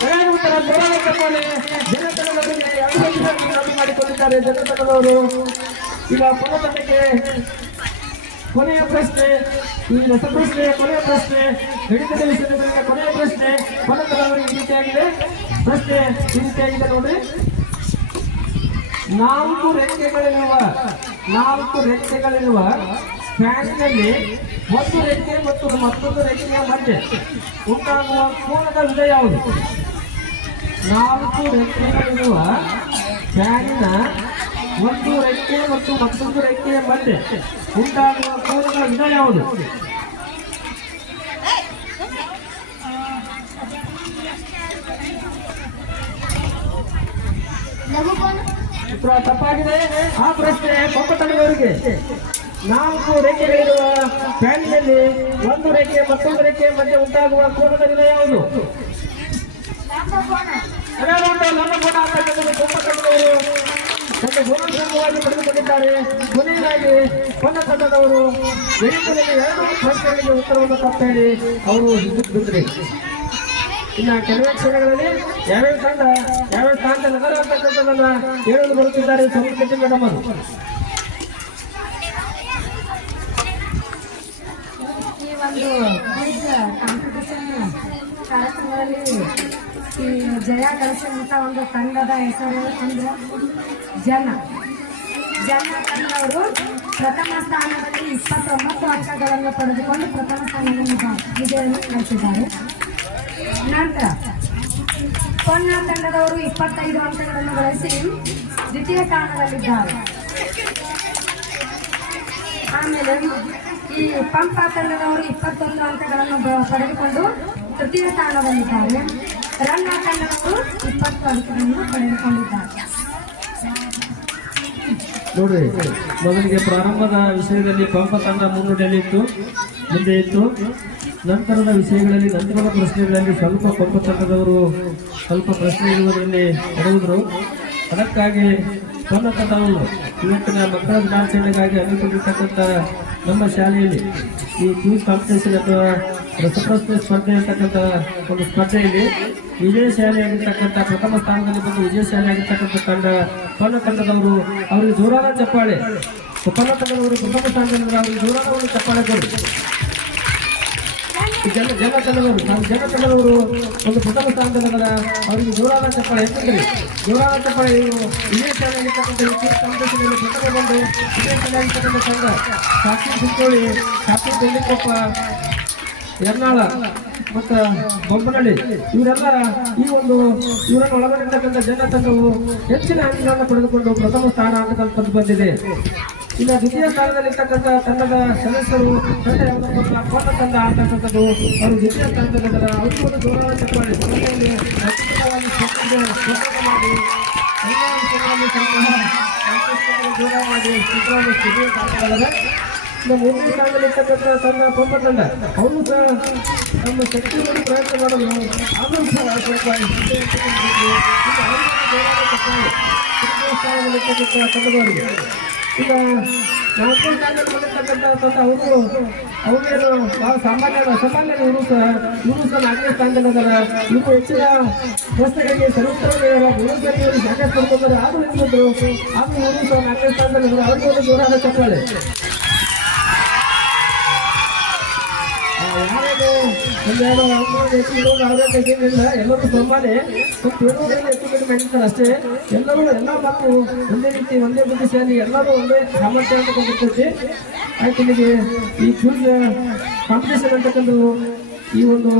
ಸರಿಯಾದ ಉತ್ತರ ಜೋರಾದ ಚಪ್ಪಾಳೆ. ಜನತನದವರಿಗೆ 2 ಅಂಕಗಳನ್ನು ಮಾಡಿಕೊಂಡಿದ್ದಾರೆ. ಜನತನದವರು ಈಗ ಪಂಪ ತಂಡಕ್ಕೆ ಕೊನೆಯ ಪ್ರಶ್ನೆ, ಈ ರಸಪ್ರಶ್ನೆಯ ಕೊನೆಯ ಪ್ರಶ್ನೆ, ಗಣಿತದ ವಿಷಯದ ಕೊನೆಯ ಪ್ರಶ್ನೆ ಪಂಪ ತಂಡದವರಿಗೆ ಈ ರೀತಿಯಾಗಿದೆ. ಪ್ರಶ್ನೆ ಈ ರೀತಿಯಾಗಿದೆ ನೋಡಿ. 4 ರೆಕ್ಕೆಗಳಿರುವ ಫ್ಯಾನ್ನಲ್ಲಿ ಒಂದು ರೆಕ್ಕೆ ಮತ್ತು ಮತ್ತೊಂದು ರೆಕ್ಕೆಯ ಮಧ್ಯೆ ಉಂಟಾಗುವ ಕೋನದ ವಿಧ ಯಾವುದು? 4 ರೆಕ್ಕೆಗಳಿರುವ ಫ್ಯಾನಿನ ಒಂದು ರೆಕ್ಕೆ ಮತ್ತು ಮತ್ತೊಂದು ರೆಕ್ಕೆಯ ಮಧ್ಯೆ ಉಂಟಾಗುವ ಕೋನದ ವಿಧ ಯಾವುದು? ಉತ್ತರ ತಪ್ಪಾಗಿದೆ. ಆ ಪ್ರಶ್ನೆ ಪಂಪ ತಂಡದವರಿಗೆ. 4 ರೆಕ್ಕೆಗಳಿರುವ ಫ್ಯಾನಿನಲ್ಲಿ ಒಂದು ರೆಕ್ಕೆ ಮತ್ತೊಂದು ರೆಕ್ಕೆ ಮಧ್ಯೆ ಉಂಟಾಗುವ ಕೋನದ ವಿಧ ಯಾವುದು? ಲಂಬಕೋನ ಅಂತಕ್ಕಂಥದ್ದು ಪಂಪ ತಂಡದವರು ತನ್ನ ಗೋಲಂಕವಾಗಿ ಪಡೆದುಕೊಂಡಿದ್ದಾರೆ. ಕೊನೆಯದಾಗಿ ಪಂಪ ತಂಡದವರು ಗಣಿತದಲ್ಲಿ 2 ಪ್ರಶ್ನೆಗಳಿಗೆ ಉತ್ತರವನ್ನು ತಪ್ಪೇಳಿ ಅವರು ಬಿದ್ದರೆ ಇನ್ನು ಕೆಲವೇ ಕ್ಷಣಗಳಲ್ಲಿ ಯಾವ್ಯಾವ ಸ್ಥಾನದ ನಗರ ಅಂತಕ್ಕಂಥದ್ದನ್ನ ಹೇಳಲು ಬರುತ್ತಿದ್ದಾರೆ ಸಂಸ್ಕೃತಿ ಮೇಡಮ್ ಅವರು. ಈ ಒಂದು ಕ್ವಿಜ್ ಕಾಂಪಿಟೇಷನ್ ಕಾರ್ಯಕ್ರಮದಲ್ಲಿ ಈ ಜಯ ಗಳಿಸಿದಂಥ ಒಂದು ತಂಡದ ಹೆಸರು ಅಂದ್ರೆ ಜನ ತಂಡವರು ಪ್ರಥಮ ಸ್ಥಾನದಲ್ಲಿ 29 ಅಂಕಗಳನ್ನು ಪಡೆದುಕೊಂಡು ಪ್ರಥಮ ಸ್ಥಾನವನ್ನು ವಿಜಯವನ್ನು ಗಳಿಸಿದ್ದಾರೆ. ನಂತರ ಪೊನ್ನ ತಂಡದವರು 25 ಅಂಕಗಳನ್ನು ಗಳಿಸಿ ದ್ವಿತೀಯ ಸ್ಥಾನದಲ್ಲಿದ್ದಾರೆ. ಆಮೇಲೆ ಈ ಪಂಪ ತಂಡದವರು 21 ಅಂಕಗಳನ್ನು ಪಡೆದುಕೊಂಡು ತೃತೀಯ ಸ್ಥಾನದಲ್ಲಿದ್ದಾರೆ. ರನ್ನ ತಂಡದವರು 20 ಅಂಕಗಳನ್ನು ಪಡೆದುಕೊಂಡಿದ್ದಾರೆ. ನೋಡ್ರಿ, ಮೊದಲಿಗೆ ಪ್ರಾರಂಭದ ವಿಷಯದಲ್ಲಿ ಪಂಪ ತಂಡ ಮುಂದೆ ಇತ್ತು. ನಂತರದ ವಿಷಯಗಳಲ್ಲಿ ನಂತರದ ಪ್ರಶ್ನೆಗಳಲ್ಲಿ ಸ್ವಲ್ಪ ಪಂಪ ತಂಡದವರು ಸ್ವಲ್ಪ ಪ್ರಶ್ನೆ ಇರುವುದರಲ್ಲಿ ಎಡವುದರು. ಅದಕ್ಕಾಗಿ ಪಂಪ ತಂಡವು ಇವತ್ತಿನ ಮಕ್ಕಳ ದಿನಾಚರಣೆಗಾಗಿ ಹಮ್ಮಿಕೊಂಡಿರ್ತಕ್ಕಂಥ ನಮ್ಮ ಶಾಲೆಯಲ್ಲಿ ಈ ಕ್ವಿಜ್ ಕಾಂಪಿಟೇಷನ್ ಅಥವಾ ರಸಪ್ರಶ್ನೆ ಸ್ಪರ್ಧೆ ಅಂತಕ್ಕಂಥ ಒಂದು ಸ್ಪರ್ಧೆಯಲ್ಲಿ ವಿಜಯಶಾಲಿಯಾಗಿರ್ತಕ್ಕಂಥ ಪ್ರಥಮ ಸ್ಥಾನದಲ್ಲಿ ಬಂದು ವಿಜಯಶಾಲಿಯಾಗಿರ್ತಕ್ಕಂಥ ಪಂಪ ತಂಡದವರು ಅವರಿಗೆ ಜೋರಾದ ಚಪ್ಪಾಳೆ. ಪಂಪ ತಂಡದವರು ಪ್ರಥಮ ಸ್ಥಾನದಲ್ಲಿ ಅವರಿಗೆ ಜೋರಾದ ಒಂದು ಚಪ್ಪಾಳೆ ಕೊಡಿ. ಜನ ತಂಡದವರು ಒಂದು ಪ್ರಥಮ ಸ್ಥಾನದಲ್ಲಿದ್ದಾರೆ. ಅವರಿಗೆ ಜೋರಾದ ಚಪ್ಪಾಳೆ ಹೆಚ್ಚುತ್ತದೆ. ಜೋರಾದ ಚಪ್ಪಾಳೆ ಇವರು ಇದೇ ಚೆನ್ನಾಗಿರ್ತಕ್ಕಂಥ ಈ ಕ್ವಿಜ್ ಕಾಂಪಿಟೇಷನ್ ಪ್ರಥಮ ಬಂದು ಇದೇ ಚೆನ್ನಾಗಿರ್ತಕ್ಕಂಥ ತಂಡ ಸಾಕ್ಷಿ ಚಿಕ್ಕೋಳಿ, ಸಾಕ್ಷಿ ಬೆಳ್ಳಿಕೊಪ್ಪ, ಎರ್ನಾಳ ಮತ್ತು ಬೊಮ್ಮನಹಳ್ಳಿ ಇವರೆಲ್ಲ ಇವರನ್ನು ಒಳಗೊಂಡಿರ್ತಕ್ಕಂಥ ಜನ ತಂಡವು ಹೆಚ್ಚಿನ ಅಂಕಗಳನ್ನು ಪಡೆದುಕೊಂಡು ಪ್ರಥಮ ಸ್ಥಾನ ಅಂತಕ್ಕಂಥದ್ದು ಬಂದಿದೆ. ಇನ್ನು ದ್ವಿತೀಯ ಸ್ಥಾನದಲ್ಲಿರ್ತಕ್ಕಂಥ ತಂಡದ ಸದಸ್ಯರು ತಂಡ ಯಾವುದಪ್ಪ ಕೊಟ್ಟ ತಂಡ ಅಂತಕ್ಕಂಥದ್ದು ಅವರು ದ್ವಿತೀಯ ಸ್ಥಾನದಲ್ಲಿದ್ದಾರೆ. ಅವರಿಗೂ ಒಂದು ಜೋರಾದ ಚಪ್ಪಾಳೆ ಸ್ಪರ್ಧೆಯಲ್ಲಿ ಅತ್ಯುತ್ತಮವಾಗಿ ಮಾಡಿ ಜೋರ ಮಾಡಿ ಸ್ಥಿತಿಯ ಸ್ಥಾನದಲ್ಲಿದ್ದಾರೆ. ಇನ್ನು ಮೂರನೇ ಸ್ಥಾನದಲ್ಲಿರ್ತಕ್ಕಂಥ ತಂಡ ಪಂಪ ತಂಡ ಅವರು ಸಹ ನಮ್ಮ ಶಕ್ತಿ ಮಾಡಿ ಪ್ರಯತ್ನ ಮಾಡಲು ಆದರೂ ಸಹ ಸ್ವಲ್ಪ ಸ್ಥಾನದಲ್ಲಿರ್ತಕ್ಕಂಥ ತಂಡದವರಿಗೆ. ಈಗ ನಾಲ್ಕನೇ ಸ್ಥಾನದಲ್ಲಿ ಬಂದಿರ್ತಕ್ಕಂಥ ತಂಡ ಅವರೇನು ಬಹಳ ಸಾಮಾನ್ಯ ಇವರು ಸಹ ನಾಲ್ಕನೇ ಸ್ಥಾನದಲ್ಲಿದ್ದಾರೆ. ಇವರು ಹೆಚ್ಚಿನ ಪ್ರಶ್ನೆಗಳಿಗೆ ಸರಿಯುತ್ತರೇ ಗುರುಗಳಿಗೆ ಸಾಕಷ್ಟು ಕೊಡ್ತಾರೆ. ಆದರೂ ನಿಂತಿದ್ರು, ಆದರೂ ಇವರು ಸಹ ನಾಲ್ಕನೇ ಸ್ಥಾನದಲ್ಲಿದ್ದಾರೆ. ಅವರಿಗೆ ಒಂದು ಜೋರಾದ ಚಪ್ಪಾಳೆ. ಯಾರೇನು ಒಂದೆರಡು ಅವರೇನಿಲ್ಲ, ಎಲ್ಲರೂ ಸಮಾನೆ ಹೆಚ್ಚು ಕಡಿಮೆ ಮಾಡಿರ್ತಾರೆ ಅಷ್ಟೇ. ಎಲ್ಲರೂ ಎಲ್ಲ ಮಕ್ಕಳು ಒಂದೇ ರೀತಿ ಒಂದೇ ಬುದ್ಧಿಶಾಲಿ, ಎಲ್ಲರೂ ಒಂದೇ ಸಾಮರ್ಥ್ಯ ಅಂತಕೊಂಡಿರ್ತೈತಿ. ಆಯ್ತು, ನಿಮಗೆ ಈ ಕ್ವಿಜ್ ಕಾಂಪಿಟೇಷನ್ ಅಂತಕ್ಕಂಥ ಈ ಒಂದು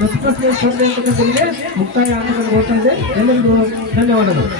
ರಸಪ್ರಶ್ನೆ ಸ್ಪರ್ಧೆ ಅಂತಕ್ಕಂಥದ್ದು ಮುಕ್ತಾಯ ಅಂತಕ್ಕಂಥ ಹೋಗ್ತಾ ಇದೆ. ಎಲ್ಲರಿಗೂ ಧನ್ಯವಾದಗಳು.